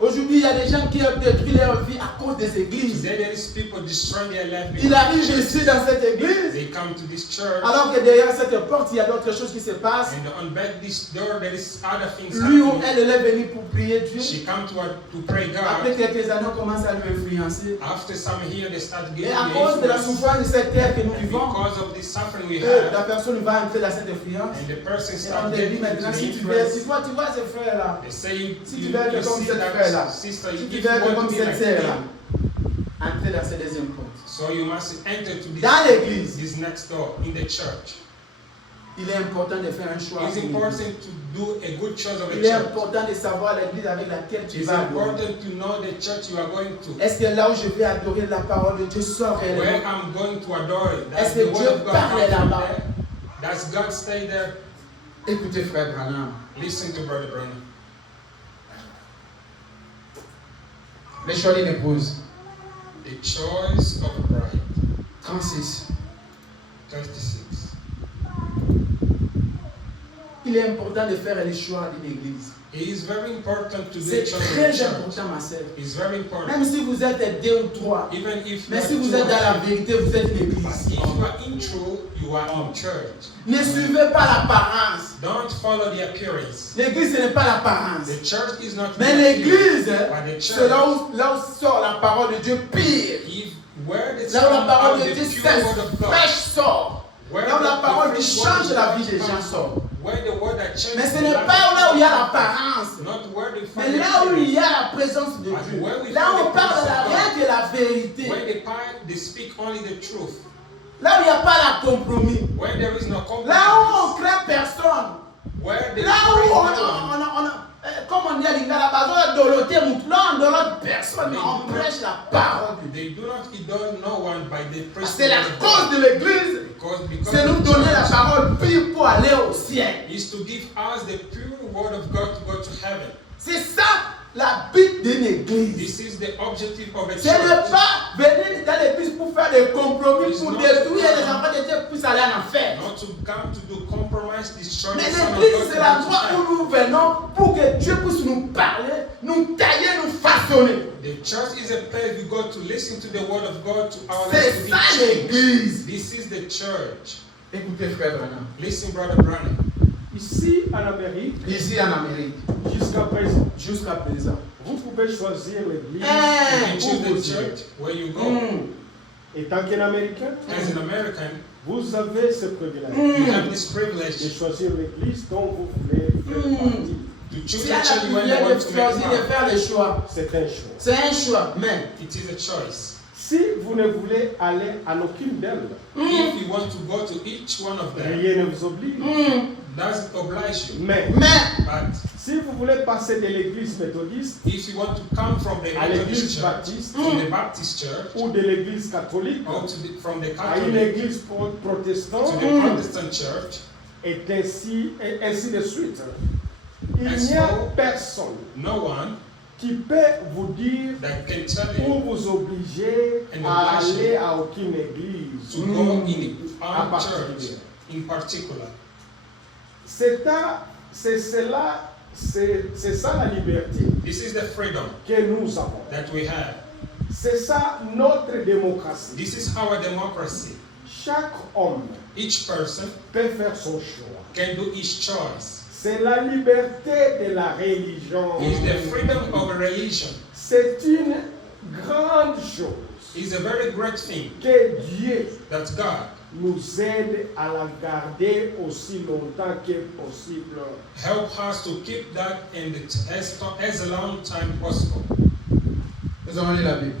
Aujourd'hui, il y a des gens qui ont détruit leur vie à cause des églises. Today there is people destroying their life Il because arrive ici dans cette église, they come to this church alors que derrière cette porte, il y a d'autres choses qui se passent. and on back this door there is other things Lui ou happening. elle est venue pour prier Dieu. She come to pray Après God. quelques années, on commence à lui influencer. After some here they start Et getting à the cause de la influence. souffrance de cette terre que nous And vivons, because of this suffering we la have, personne va entrer dans cette influence. and the person Et on start te dit getting into maintenant, the si tu veux, influence. tu vois ces frères-là, They say si you tu veux être comme see cette frère-là, that sister, si tu if veux you être want comme to be cette like sœur-là, me, entrez dans cette deuxième porte. so you must enter to Dans l'église, this next door in the church. il est important de faire un choix. It's pour l'église. important to do a good choice of a Il est church. important de savoir l'église avec laquelle tu It's vas adorer. important to know the church you are going to. Est-ce que là où je vais adorer la parole de Dieu sort Where réellement? I'm going to adore it. That's Est-ce the que word Dieu of God parle come from là-bas? there. Does God stay there? Écoutez, frère Branham, Listen to Brother Branham. le choix d'une épouse. The choice of a bride. 36. 36. Il est important de faire le choix d'une église. It is very important to C'est the church. très important, ma sœur. It's very important. Même si vous êtes 2 ou 3, Even if mais you si are vous two êtes or dans la three, vérité, vous êtes une but église. if you are in truth, you are in church. Ne suivez pas l'apparence. Don't follow the appearance. L'église, ce n'est pas l'apparence. The church is not Mais the l'église, appearance, but the c'est là church. où sort la parole de Dieu pire. Where the Là où la sound parole of de the Dieu pure word of God. fraîche sort. Where Là où la the parole qui fresh change word la of vie God des gens comes sort. from. Where the word that changes Mais ce the n'est life pas of là où il y a God. l'apparence. Not where the Mais là où il y a la présence de But Dieu. where we Là find où on the parle de presence la of rien God. que la vérité. Where they speak only the truth. Là où il n'y a pas la compromis. Where there is no compromise. Là où on ne crée personne. Where there Là is où no comme on dit à Lingala, là on ne donne personne, mais on prêche la parole de Dieu. They do not condone no one by the Parce preaching que la of cause God. de l'église, Because c'est nous the donner la church parole pure pour aller au ciel. is to give us the pure word of God to go to heaven. C'est ça la but d'une église. This is the objective of a Ce n'est church. pas venir dans l'église pour faire des compromis, It's pour not détruire come. les enfants de Dieu puissent aller en enfer. Not to come to do compromise, destroy Mais the Son of l'église, God c'est to go l'endroit to heaven. où nous venons pour que Dieu puisse nous parler, nous tailler, nous façonner. The church is a place we go to listen to the word of God to our C'est ça l'église. This is the church. Écoutez, frère Branham. Listen, Brother Branham. Ici en Amérique, Ici en Amérique, jusqu'à présent, jusqu'à présent. vous pouvez choisir l'église. You Hein, choose pour vous the dire. church where you go. Et tant qu'Américain, As an American, vous avez ce privilège you have this de privilege choisir l'église dont vous voulez faire partie. to choose Si a à la church where you prière want de to make choisir de part. faire le choix, C'est un choix. c'est un choix, mais It is a choice. Si vous ne voulez aller à aucune d'elles, If you want to go to each one of them, rien ne vous oblige. doesn't oblige you. Mais But si vous voulez passer de l'église méthodiste if you want to come from the à Methodist l'église church baptiste to the Baptist church ou de l'église catholique or from the à une Catholic église protestante, to the Protestant church, et ainsi de suite, il As n'y a well. personne no one qui peut vous dire that can tell ou you vous obliger And à oblige aller à aucune église. to go in À our particulier. church in particular. C'est ça la liberté This is the freedom que nous avons. that we have. C'est ça notre démocratie. This is our democracy. Chaque homme Each person peut faire son choix. can do his choice. C'est la liberté de la religion. It's the freedom of religion. C'est une grande chose It's a very great thing que Dieu that God nous aide à la garder aussi longtemps que possible. help us to keep that in as a long time possible. nous allons lire la Bible.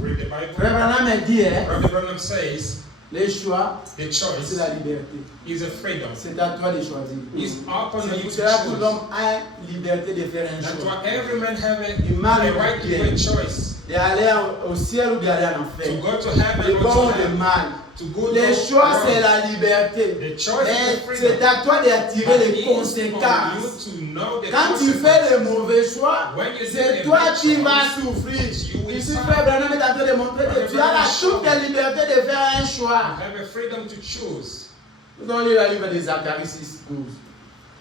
We read the Bible. Frère Branham a dit, hein, Brother Branham says le choix, the c'est choice la liberté. is a freedom. C'est à toi de choisir. It's upon C'est you pour to cela que choose. l'homme a liberté de faire un That's choix. why every man have mal a right to bien. make choice. D'aller au ciel ou d'aller en To enfer. go to heaven Le or bon to ou le hell. mal. To go Le to choix, wrong. c'est la liberté. The choice Mais is the c'est freedom. à toi d'attirer But les it is for conséquences. you to know the Quand tu fais consequences. le mauvais choix, When you do c'est a toi bad qui choice, vas souffrir. you will Ici, suffer. Frère Branham est en train de montrer que tu as la toute la liberté de faire un choix. You have a freedom to choose. Nous allons lire le livre de Zacharie 6:12.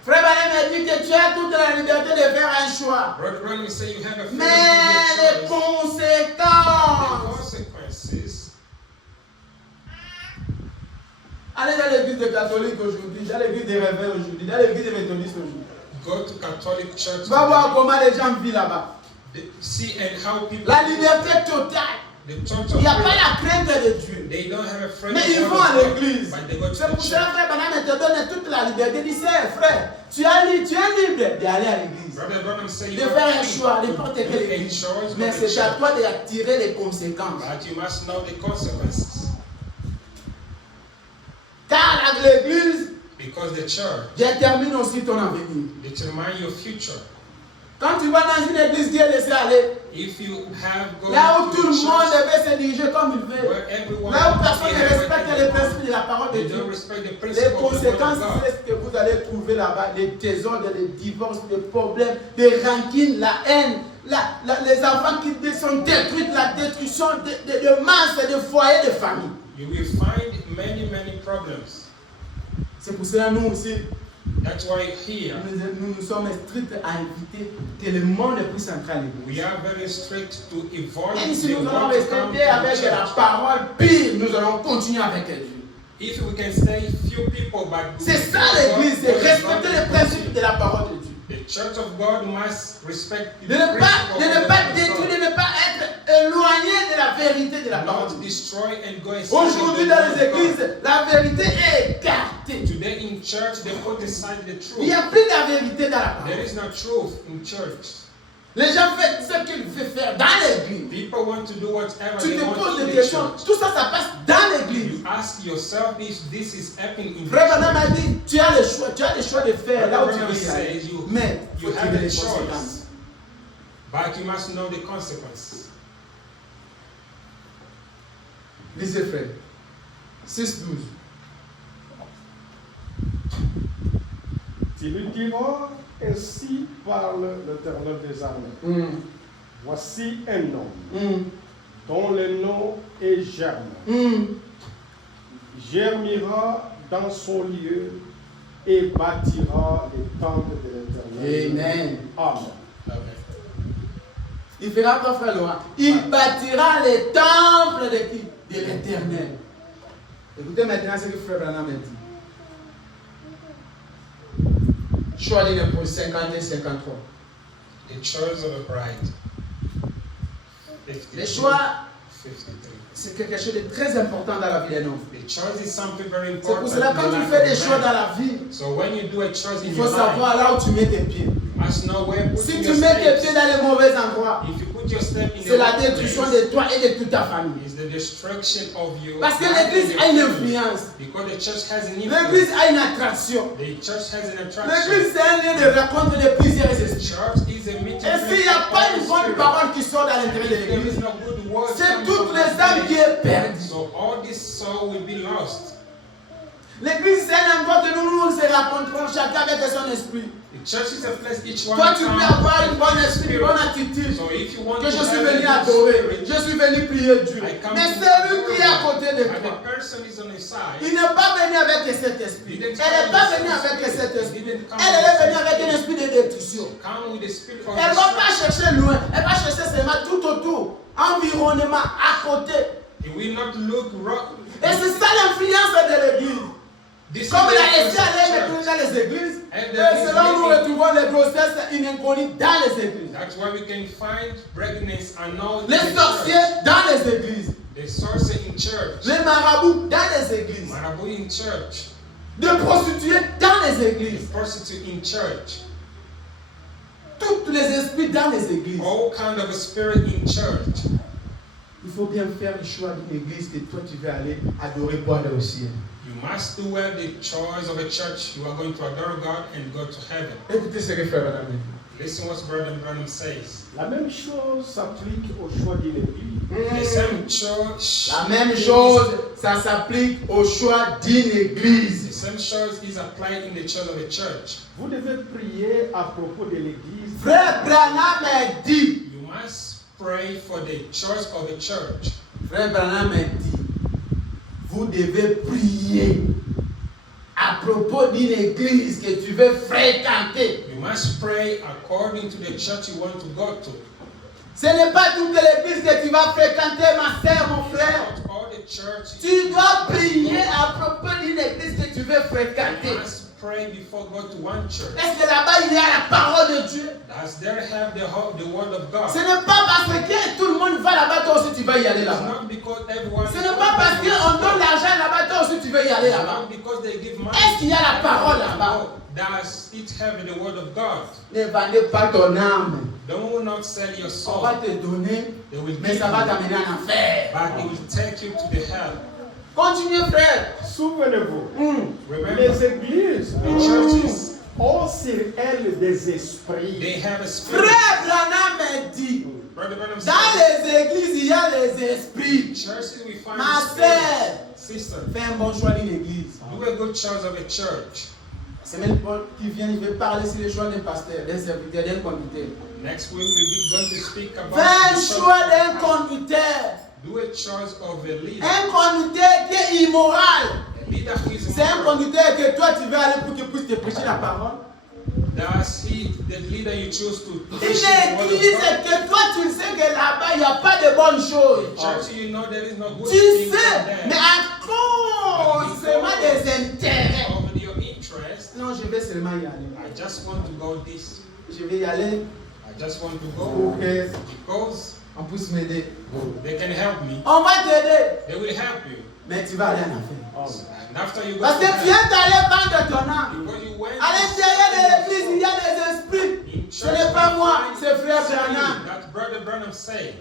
Frère Branham a dit que tu as toute la liberté de faire un choix. Brother Branham say you have a freedom Mais to les make a choice. The conséquences. consequences. Allez dans l'église des catholiques aujourd'hui, dans l'église des réveils aujourd'hui, dans l'église des méthodistes aujourd'hui. Go to Catholic church. Tu vas voir today. comment les gens vivent là-bas. See and how people. La liberté totale. The church Il of n'y a pas freedom. la crainte de Dieu. They don't have a freedom. Mais ils of vont à God, l'église. but they go to C'est the pour ça church. que Frère Branham te donne toute la liberté. Il dit, frère, tu es libre d'aller à l'église. Brother Branham say De you faire are un free choix, to n'importe quelle make a église. choice, Mais but the c'est à church. toi d'attirer les conséquences. But you must know the consequences. Car l'église Because the church détermine aussi ton avenir. determines your future. Quand tu vas dans une église, Dieu laisse aller. If you have gone Là où to tout le a monde church veut se diriger comme il veut. where everyone Là où personne ne behave respecte like les they principes de la parole want, de they Dieu. don't respect the Les principles of the word conséquences, of God. c'est ce que vous allez trouver là-bas. Des désordres, des divorces, des problèmes, des rancines, la haine. Les enfants qui sont détruits, la destruction de masses, de foyers, de familles. You will find many problems. C'est pour cela nous aussi, That's why here nous sommes stricts à éviter que le monde puisse entrer à l'église. we are very strict to avoid Même si the nous allons world to come to rester avec the la church. parole, pire, nous allons continuer avec Dieu. If we can stay few people, but C'est ça l'église, c'est respecter les principes de la parole de Dieu. The church of God must respect the De ne pas principle of the word of détruire, God. de ne pas être éloigné de la vérité de la parole de Not Dieu. destroy and go aside Aujourd'hui, the dans word les of God. églises, la vérité est écartée. Today in church they put aside the Il n'y truth. a plus de la vérité dans la There parole. is no truth in church. Les gens font ce qu'ils veulent faire dans l'église. People want to do whatever Tu they te want poses in des the questions. church. Tout ça, ça passe dans l'église. You ask yourself if this is happening in the Frère Branham church. a dit, tu as le choix de faire là où tu Branham veux y aller. says you- Mais you faut have tirer a les choice. conséquences. But you must know the consequences. Lisez frère. 6-12. Tu lui diras, ainsi parle l'Éternel des armées. Voici un homme dont le nom est Germe. Germira dans son lieu et bâtira les temples de l'Éternel. Amen. Amen. Il fera quoi, frère Laurent? Il bâtira les temples de qui? De l'Éternel. Écoutez maintenant ce que frère Branham a dit. Choix pour 50 et 53. The choice of a bride. Le choix, 53. c'est quelque chose de très important dans la vie d'un homme. The choice is something very C'est pour important. cela in quand the tu life fais of des a choix man. dans la vie, So when you do a choice in il your faut savoir life, là où tu mets tes pieds. you must know where Si putting tu your mets tes pieds steps. dans les mauvais endroits, If you put your step in c'est the la wrong destruction place, de toi et de toute ta famille. it's the destruction of you. Parce que and l'église your a une family. influence. Because the church has an L'église influence. a une attraction. The church has an attraction. L'église, c'est un lieu de rencontre de plusieurs The esprits. church is a meeting Et s'il n'y a pas une bonne parole qui sort à l'intérieur de if there is l'église, no good word, c'est coming toutes from les the âmes qui church, est perdues. so all this soul will be lost. L'église, c'est un endroit que nous se rencontrons chacun avec son esprit. The church is a place each one Toi, tu comes peux avoir with une bonne his esprit, une spirit. bonne attitude. So if you want Que to je suis have venu a good adorer, spirit, je suis venu prier Dieu. I come Mais to celui adore qui est à God. côté de And toi, the person is on his side. il n'est pas venu avec cet esprit. Elle n'est pas venue avec cet esprit. Elle est venue avec un esprit de destruction. Come with the spirit of Elle ne va pas destruction. chercher loin, elle va chercher seulement tout autour, environnement, à côté. He will not look wrong. Et c'est ça l'influence de l'église. This Comme is la the Essie allait church. maintenant dans les églises, And et there is c'est là où nous living. retrouvons les grossesses inconnues dans les églises. That's where we can find pregnancy unknown in Les the sorciers church. dans les églises. The sorcerer in church. Les marabouts dans les églises. Marabout in church. Des prostituées dans les The églises. prostitute in church. Tous les esprits dans les églises. All kind of a spirit in church. Il faut bien faire le choix d'une église que toi tu veux aller adorer pour aller au ciel. You must do well the choice of a church. You are going to adore God and go to heaven. Écoutez ce que fait Branham. Listen what Brother Branham says. La même chose s'applique au choix d'une église. The same church. La même chose, ça s'applique au choix d'une The église. same choice is applied in the choice of a church. Vous devez prier à propos de l'église. Frère Branham a dit, You must pray for the choice of a church. Frère Branham a dit, vous devez prier à propos d'une église que tu veux fréquenter. You must pray according to the church you want to go to. Ce n'est pas toute l'église que tu vas fréquenter, ma sœur, mon frère. Not all the church. Tu dois prier à propos d'une église que tu veux You fréquenter. must pray before go to one church. Est-ce que là-bas il y a la parole de Dieu? Does there have the word of God? Ce n'est pas parce que tout le monde va là-bas, toi aussi tu vas y aller It's là-bas. not because everyone. Ce n'est pas parce qu'on donne l'argent là-bas, toi aussi tu veux y aller It's là-bas. not because they give money. Est-ce qu'il y a la parole là-bas? Does it have the word of God? Ne vendez pas ton âme. Don't not sell your On soul. va te donner, They will mais give ça va you, t'amener en enfer. but it will take you to the hell. Continuez, frère. Souvenez-vous, Remember, les églises the churches, ont sur elles des esprits. they have a spirit. Frère Branham a dit, Brother Branham dans said, les églises, il y a les esprits. churches we find Ma the spirit. sœur, Sister, fais un bon choix d'une église. do a good choice of a church. Semaine qui vient, je vais parler sur le choix d'un pasteur, d'un serviteur, d'un conducteur. Next week we'll be going to speak about Fais un the choice choix of d'un a- conducteur. Do a choice of a leader. Un conducteur qui est immoral. A leader who is C'est un moral, conducteur que toi tu veux aller pour qu'il puisse te prêcher la parole. does he, the leader you choose to Une preach the word of église God? que toi tu sais que là-bas il n'y a pas de bonnes choses. Church, you know there is no good Tu thing sais, in mais there. à cause seulement des intérêts. Over your interest, Non, je vais seulement y aller. I just want to go this. Je vais y aller I just want to go pour que because on puisse m'aider. they can help me. On va t'aider, They will help you. mais tu vas aller en enfer. And after you go Parce to que tu es them, allé vendre ton âme. because you went À l'intérieur de l'église, il y a des esprits. in Ce church, n'est pas you moi, find c'est frère something Branham. that Brother Branham said.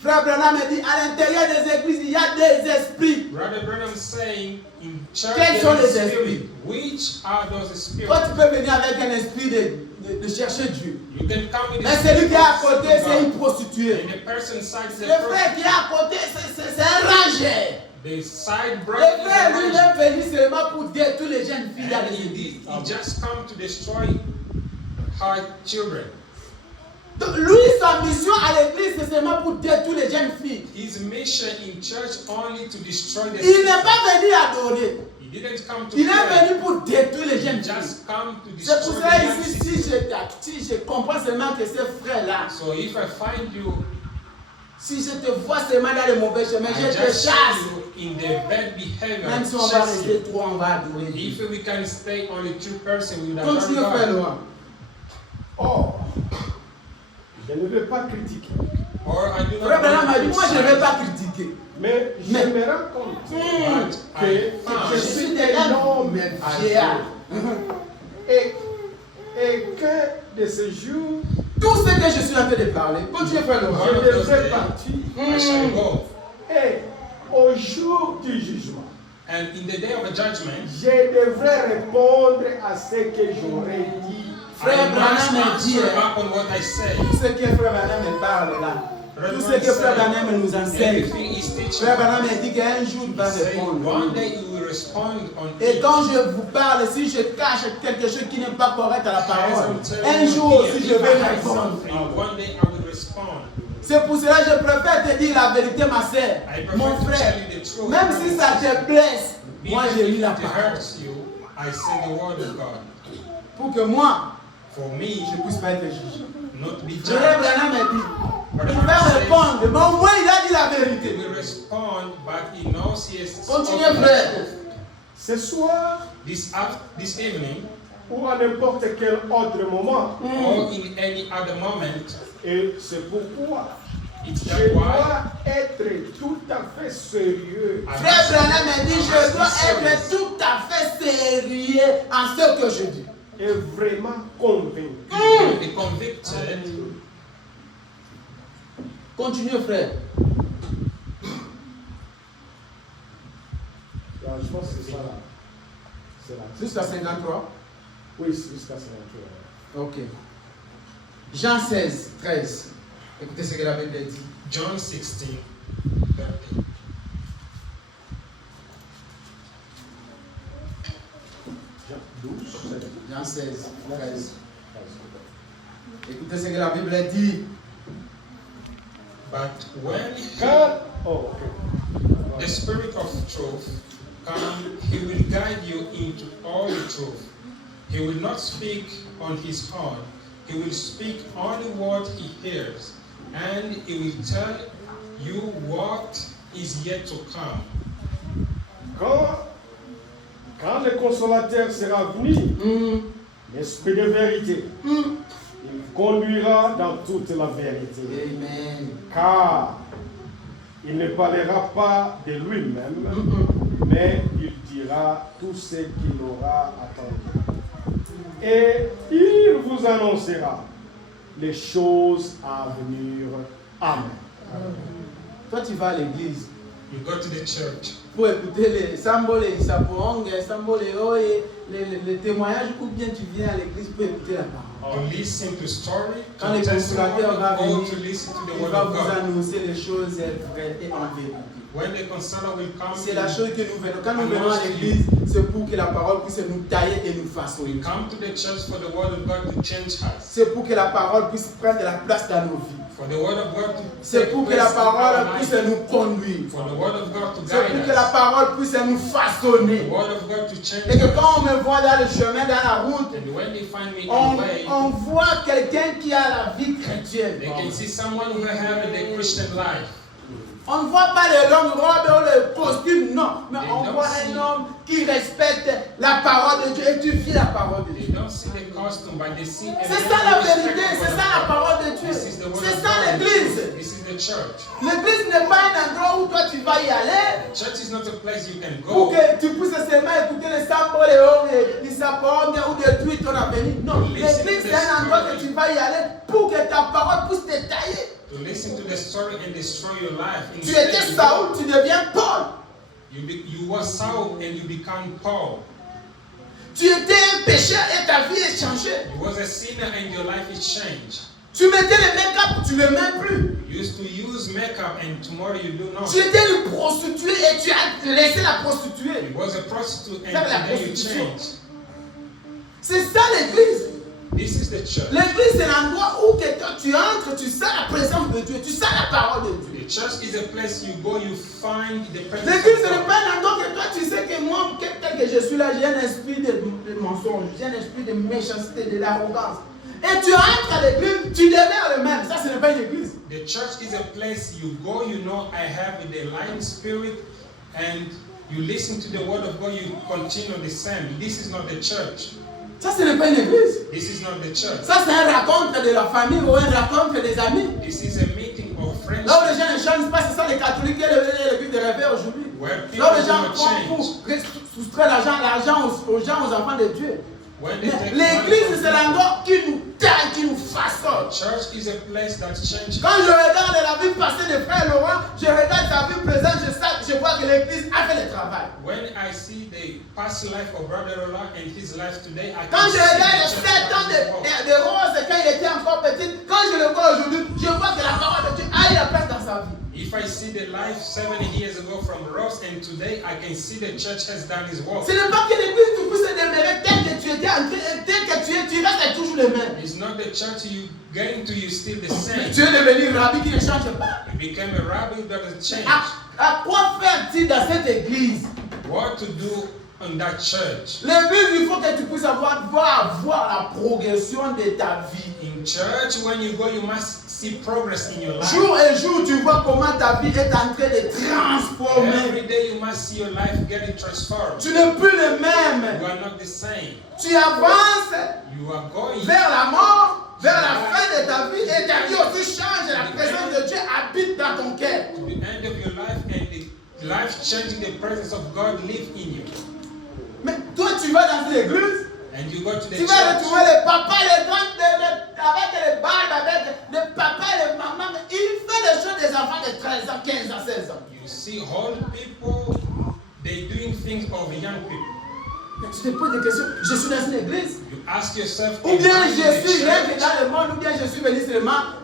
Frère Branham me dit, à l'intérieur des églises, il y a des esprits. Brother Branham saying in church Quels there sont is les spirit. esprits? Which are those spirits? Toi, tu peux venir avec un esprit de chercher Dieu. You can come with Mais the celui qui est à spirit of côté, c'est une God. prostituée. And the person side is Le the frère qui est à côté, c'est un rangeur. The side Le brother frère, lui, is il the est venu seulement pour dire toutes les jeunes filles dans and les he églises. just come to destroy her children. Donc, lui, sa mission à l'église, c'est seulement pour dire toutes les jeunes filles. His mission in church only to destroy the Il n'est system. pas venu adorer. He didn't come to Il est pray. venu pour détruire les He jeunes filles. just come to C'est pour destroy cela the young ici, system. si je comprends seulement que ces frères-là, So if I find you, si je te vois seulement dans le mauvais chemin, I je te just chasse. see you in the bad behavior. Même si on va chase you. rester trois, on va adorer Dieu. If we can stay only two person with Continue, our frère God, Laurent. Or, je ne vais pas critiquer, or I do not Frère Branham m'a dit, want moi to je ne vais criticize, pas critiquer. mais je Mais- me rends compte but que I je found suis un un homme vieillard. et que de ce jour, Tout ce que je suis en train de parler, continue, frère Laurent. je devrais partir. I shall go. Et au jour du jugement, And in the day of the judgment, je devrais répondre à ce que j'aurais dit. Frère I must Branham me dit, answer upon what I say. tout ce que frère Branham me parle là, tout ce que frère Branham nous enseigne, Everything is teaching. frère Branham me dit qu'un jour il va He said, répondre. one day you will respond on Et it. quand je vous parle, si je cache quelque chose qui n'est pas correct à la As parole, I'm telling un you jour here, aussi if je vais I hide répondre. something, one day I will respond. C'est pour cela que je préfère te dire la vérité, ma sœur, I prefer mon to frère. tell you the truth. Même si ça te blesse, moi Even j'ai lu if la it parole. hurts you, I say the word of God. Pour que moi, For me, je ne puisse pas être jugé. not to be Frère judged. Branham m'a dit, But il the va Bible says répondre, mais au moins il a dit la he vérité. will respond, but he knows he is Continuez, spoken the frère. truth. Ce soir, This evening, ou à n'importe quel autre moment, or in any other moment, et c'est pourquoi it's je that why dois être tout à fait sérieux. I Frère must- Branham m'a dit, I je must dois be serious être tout à fait sérieux en ce que je dis. Et vraiment convaincu. and be convicted. Continuez, frère. Alors, je pense que c'est ça là. C'est là. Jusqu'à 53. Oui, c'est jusqu'à 53. Ok. Jean 16, 13. Écoutez ce que la Bible dit. John 16, 30. Jean 12, c'est Jean 16, 13. Écoutez ce que la Bible dit. But when Quand, oh, ok. the Spirit of truth come, he will guide you into all the truth. He will not speak on his own. He will speak only what he hears, and he will tell you what is yet to come. Quand le consolateur sera venu, l'esprit de vérité, il conduira dans toute la vérité. Amen. Car il ne parlera pas de lui-même, mais il dira tout ce qu'il aura attendu. Et il vous annoncera les choses à venir. Amen. Toi, tu vas à l'église You go to the church pour écouter les sambole, isabong, sambole, les témoignages, ou bien tu viens à l'église pour écouter la parole. to listen to story, Quand to le consolateur va testimony, or venir, to listen to the il word va of vous God. annoncer les choses vraies et en vérité. When the consoler will come, C'est la chose que nous venons. Quand nous I venons à must l'église, c'est pour que la parole puisse nous tailler et nous façonner. we come to the church for the word of God to change us, C'est pour que la parole puisse prendre la place dans nos vies. for For the word of God to C'est take pour que place la in parole our puisse life. nous conduire. For the word of God to C'est pour guide que la us. parole puisse nous The façonner. word of God to change Et que us. quand on me voit dans le chemin, dans la route, And when they find me on the way, on voit quelqu'un qui a la vie chrétienne. they can see someone who has the Christian life. On ne voit pas les longues robes ou les costumes, non. Mais They on don't voit see- un homme qui respecte la parole de Dieu et tu vis la parole de They Dieu. don't see the costume, but they see a C'est man ça la who respects vérité, the c'est word ça of la God. parole de Dieu. This is the word C'est of ça God. l'église. This is the church. L'église n'est pas un endroit où toi tu vas y aller Church is not a place you can pour go que tu puisses seulement écouter les symboles et les symboles ou détruire ton avenir. Non, l'église c'est un endroit que tu vas y aller pour que ta parole puisse te tailler. to listen to the story and destroy your life. Tu étais Saoul, tu deviens Paul. You were Saul and you become Paul. Tu étais un pécheur et ta vie est changée. You was a sinner and your life is changed. Tu mettais le make-up, tu ne le mets plus. You used to use makeup and tomorrow you do not. Tu étais une prostituée et tu as laissé la prostituée. You was a prostitute and Faire la today you prostitution. changed. C'est ça l'église. This is the church. L'église c'est l'endroit où que quand tu entres, tu sens la présence de Dieu, tu sens la parole de Dieu. The church is a place you go, you find the presence L'église ce of n'est God. pas un endroit que toi tu sais que moi, tel que je suis là, j'ai un esprit de mensonge, j'ai un esprit de méchanceté, de l'arrogance. Et tu entres à l'église, tu deviens le même. Ça ce n'est pas une église. The church is a place you go, you know, I have the lying spirit, and you listen to the word of God, you continue the same. This is not the church. Ça ce n'est pas une église. This is not the church. Ça c'est un rencontre de la famille ou un rencontre des amis. This is a meeting of friendship Là où les gens ne changent pas, c'est ça les catholiques qui est le but de rêver aujourd'hui. where people Là où les do gens not font pour change. soustraire l'argent aux gens, aux enfants de Dieu. When they Mais take l'église, money c'est from l'endroit qui nous taille, qui nous people, façonne. church is a place that changes. Quand je regarde la vie passée de frère Laurent, je regarde sa vie présente, je vois que l'église a fait le travail. When I see the past life of Brother Roland and his life today, I Quand can je see the regarde church 7 ans having worked. de Rose quand il était encore petit, quand je le vois aujourd'hui, je vois que la parole de Dieu a eu la place dans sa vie. If I see the life 70 years ago from Ross and today, I can see the church has done his work. Ce n'est pas que l'église tu puisses demeurer tel que tu étais entré, tel que tu es, tu restes toujours le même. It's not the church you get into, you still the same. Tu es devenu rabbi qui ne change pas. You became a rabbi who doesn't change. À quoi faire-t-il dans cette église? What to do in that church? L'église, il faut que tu puisses avoir la progression de ta vie. In church, when you go, you must see progress in your life. Jour et jour, tu vois comment ta vie est en train de transformer. Every day you must see your life getting transformed. Tu n'es plus le même. You are not the same. Tu avances You are going vers la mort, vers la fin de ta vie et ta vie aussi change. La présence de Dieu habite dans ton cœur. to the end of your life, and the life changing, the presence of God live in you. Mais toi, tu vas dans une église, And you go to the tu vas church. retrouver les papas, les grands, avec les barbes, avec les papas et les mamans. Il fait les choses des enfants de 13 ans, 15 ans, 16 ans. You see old people, they doing things of young people. Mais tu te poses des questions. Je suis dans une église. You ask yourself, Ou bien am I in je the suis rien que church? dans le monde, ou bien je suis venu seulement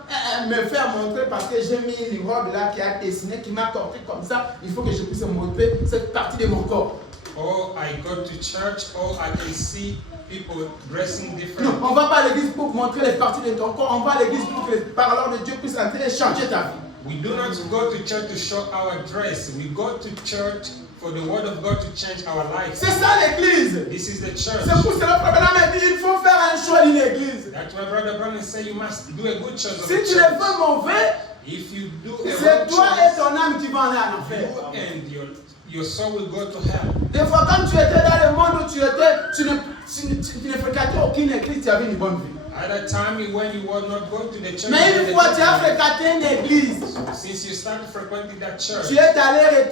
me faire montrer parce que j'ai mis une robe là qui a dessiné, qui m'a porté comme ça. Il faut que je puisse montrer cette partie de mon corps. Or I go to church, or I can see people dressing Non, different. on ne va pas à l'église pour montrer les parties de ton corps. On va à l'église pour que les paroles de Dieu puissent entrer et changer ta vie. We do not go to church to show our dress. We go to church for the word of God to change our lives. C'est ça l'église. This is the C'est church. pour cela que le problème dit il faut faire un choix d'une église. That's why Brother Brandon say you must do a good choice of Si a tu le church. fais mauvais, If you do a c'est wrong toi et choice, ton âme qui vont aller en enfer. you and your soul will go to hell. Des fois, quand tu étais dans le monde où tu ne fréquentais aucune église, tu avais une bonne vie. At that time when you were not going to the church, Mais you une had fois a tu as good life. fréquenté une église, Since you started frequenting that church, tu es allé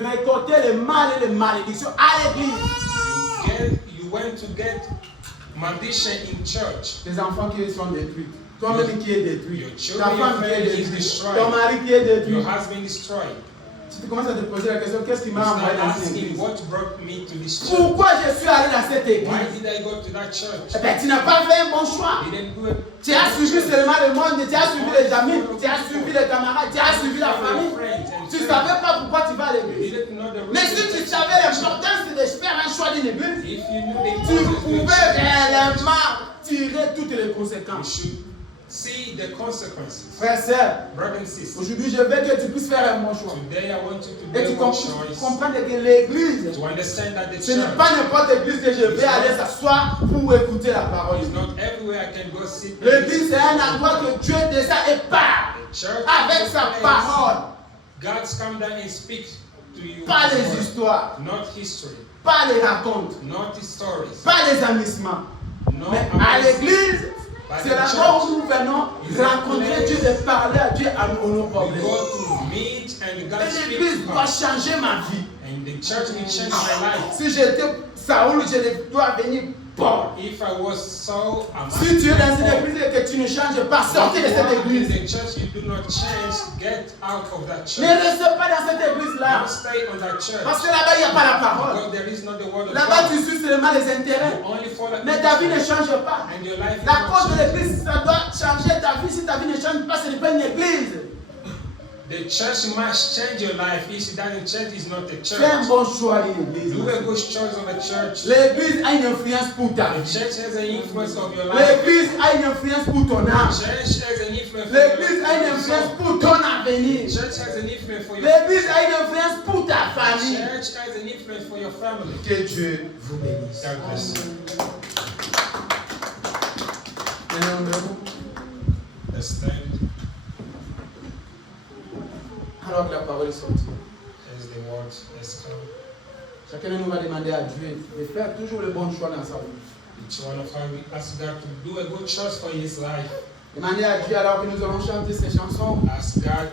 récolter le mal et les malédictions à l'église. you went to get malediction in church. Tes enfants qui sont détruits, toi-même qui es détruit, Your ta children, femme your qui est family is détruite, destroyed. ton mari qui est détruit. Your husband destroyed. Tu commences à te poser la question, qu'est-ce qui You m'a envoyé start dans cette asking église? what brought me to this church. Pourquoi je suis allé dans cette Why église? did I go to that church? Eh bien, tu n'as pas fait un bon choix. Didn't do it. Tu as suivi seulement le monde, tu as suivi les amis, tu as suivi les camarades, tu as suivi la famille. Tu ne savais pas pourquoi tu vas à You l'église. didn't know the Mais si tu savais l'importance de faire un choix d'une église, If you knew the tu importance of the pouvais church, réellement tirer toutes les you conséquences. should see the consequences. Frère, sœur, Brother and sister, aujourd'hui je veux que tu puisses faire un bon choix. today I want you to Et tu make one choice comprends que l'église, to understand that the ce n'est church pas n'importe église que je vais aller s'asseoir pour écouter la parole. is not everywhere I can go sit. L'église, c'est un endroit que Dieu déjà parle The church avec is sa a place parole, God's come down and speak to you. pas His les word. histoires, Not history, pas les racontes, not his stories, pas les amusements. no Mais à amusement. l'église, But c'est the là-bas church, où nous venons rencontrer Dieu et parler à Dieu à nos we problèmes. go to meet and God Et speaks l'église to doit us. changer ma vie. And the church will change my life. Si j'étais Saoul, je dois venir Paul. If I was so, I must Si tu es dans une be église et que tu ne changes pas, Paul. sortez de If cette you are in église. the church, you do not change, get out of that Ne church. restez pas dans cette église-là. Don't stay on that church. Parce que là-bas, il n'y a pas la parole. Because there is not the word of Là-bas, tu God. suis seulement les intérêts. You only follow Mais ta vie ne change pas. and your life La will cause not de change. l'église, ça doit changer ta vie. Si ta vie ne change pas, ce n'est pas une église. The church must change your life. If it doesn't change, it's not a church. Fais un bon choix à l'église. Do a good choice of a church. L'église a une influence pour ta The vie. church has an influence of your life. L'église a une influence pour ton The âme. church has an influence for L'église a une your influence soul. pour ton The avenir. church has an influence for your L'église a une influence pour ta The famille. church has an influence for your family. Que Dieu vous bénisse. God bless you. Maintenant, nous devons- Let's stand alors que la parole est sortie. as the word has come. Chacun de nous va demander à Dieu de faire toujours le bon choix dans sa vie. Each one of us, we ask God to do a good choice for his life. Demandez à Dieu alors que nous allons chanter ces chansons. Ask God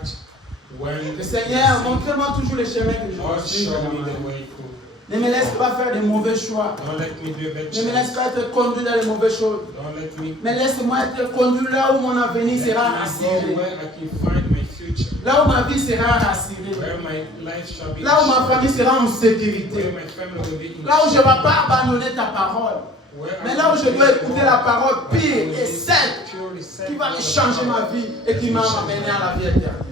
when Le Seigneur, montre-moi toujours le chemin que je dois Lord, suivre. show dans me ma the vie. way through. Ne me laisse pas faire de mauvais choix. Don't let me do a bad Ne me laisse choice. pas être conduit dans les mauvaises choses. Don't let me Mais laisse-moi être conduit là où mon avenir let sera me go assuré. where I can find my future. Là où ma vie sera assurée. Where my life shall be Là où ma famille sera en where sécurité. my family will be in Là où je ne vais pas abandonner ta parole. where Mais I là où will je be dois écouter born, la parole where I pure will et be saine purely said qui va me word of changer God. ma vie et qui m'a amené à la vie éternelle.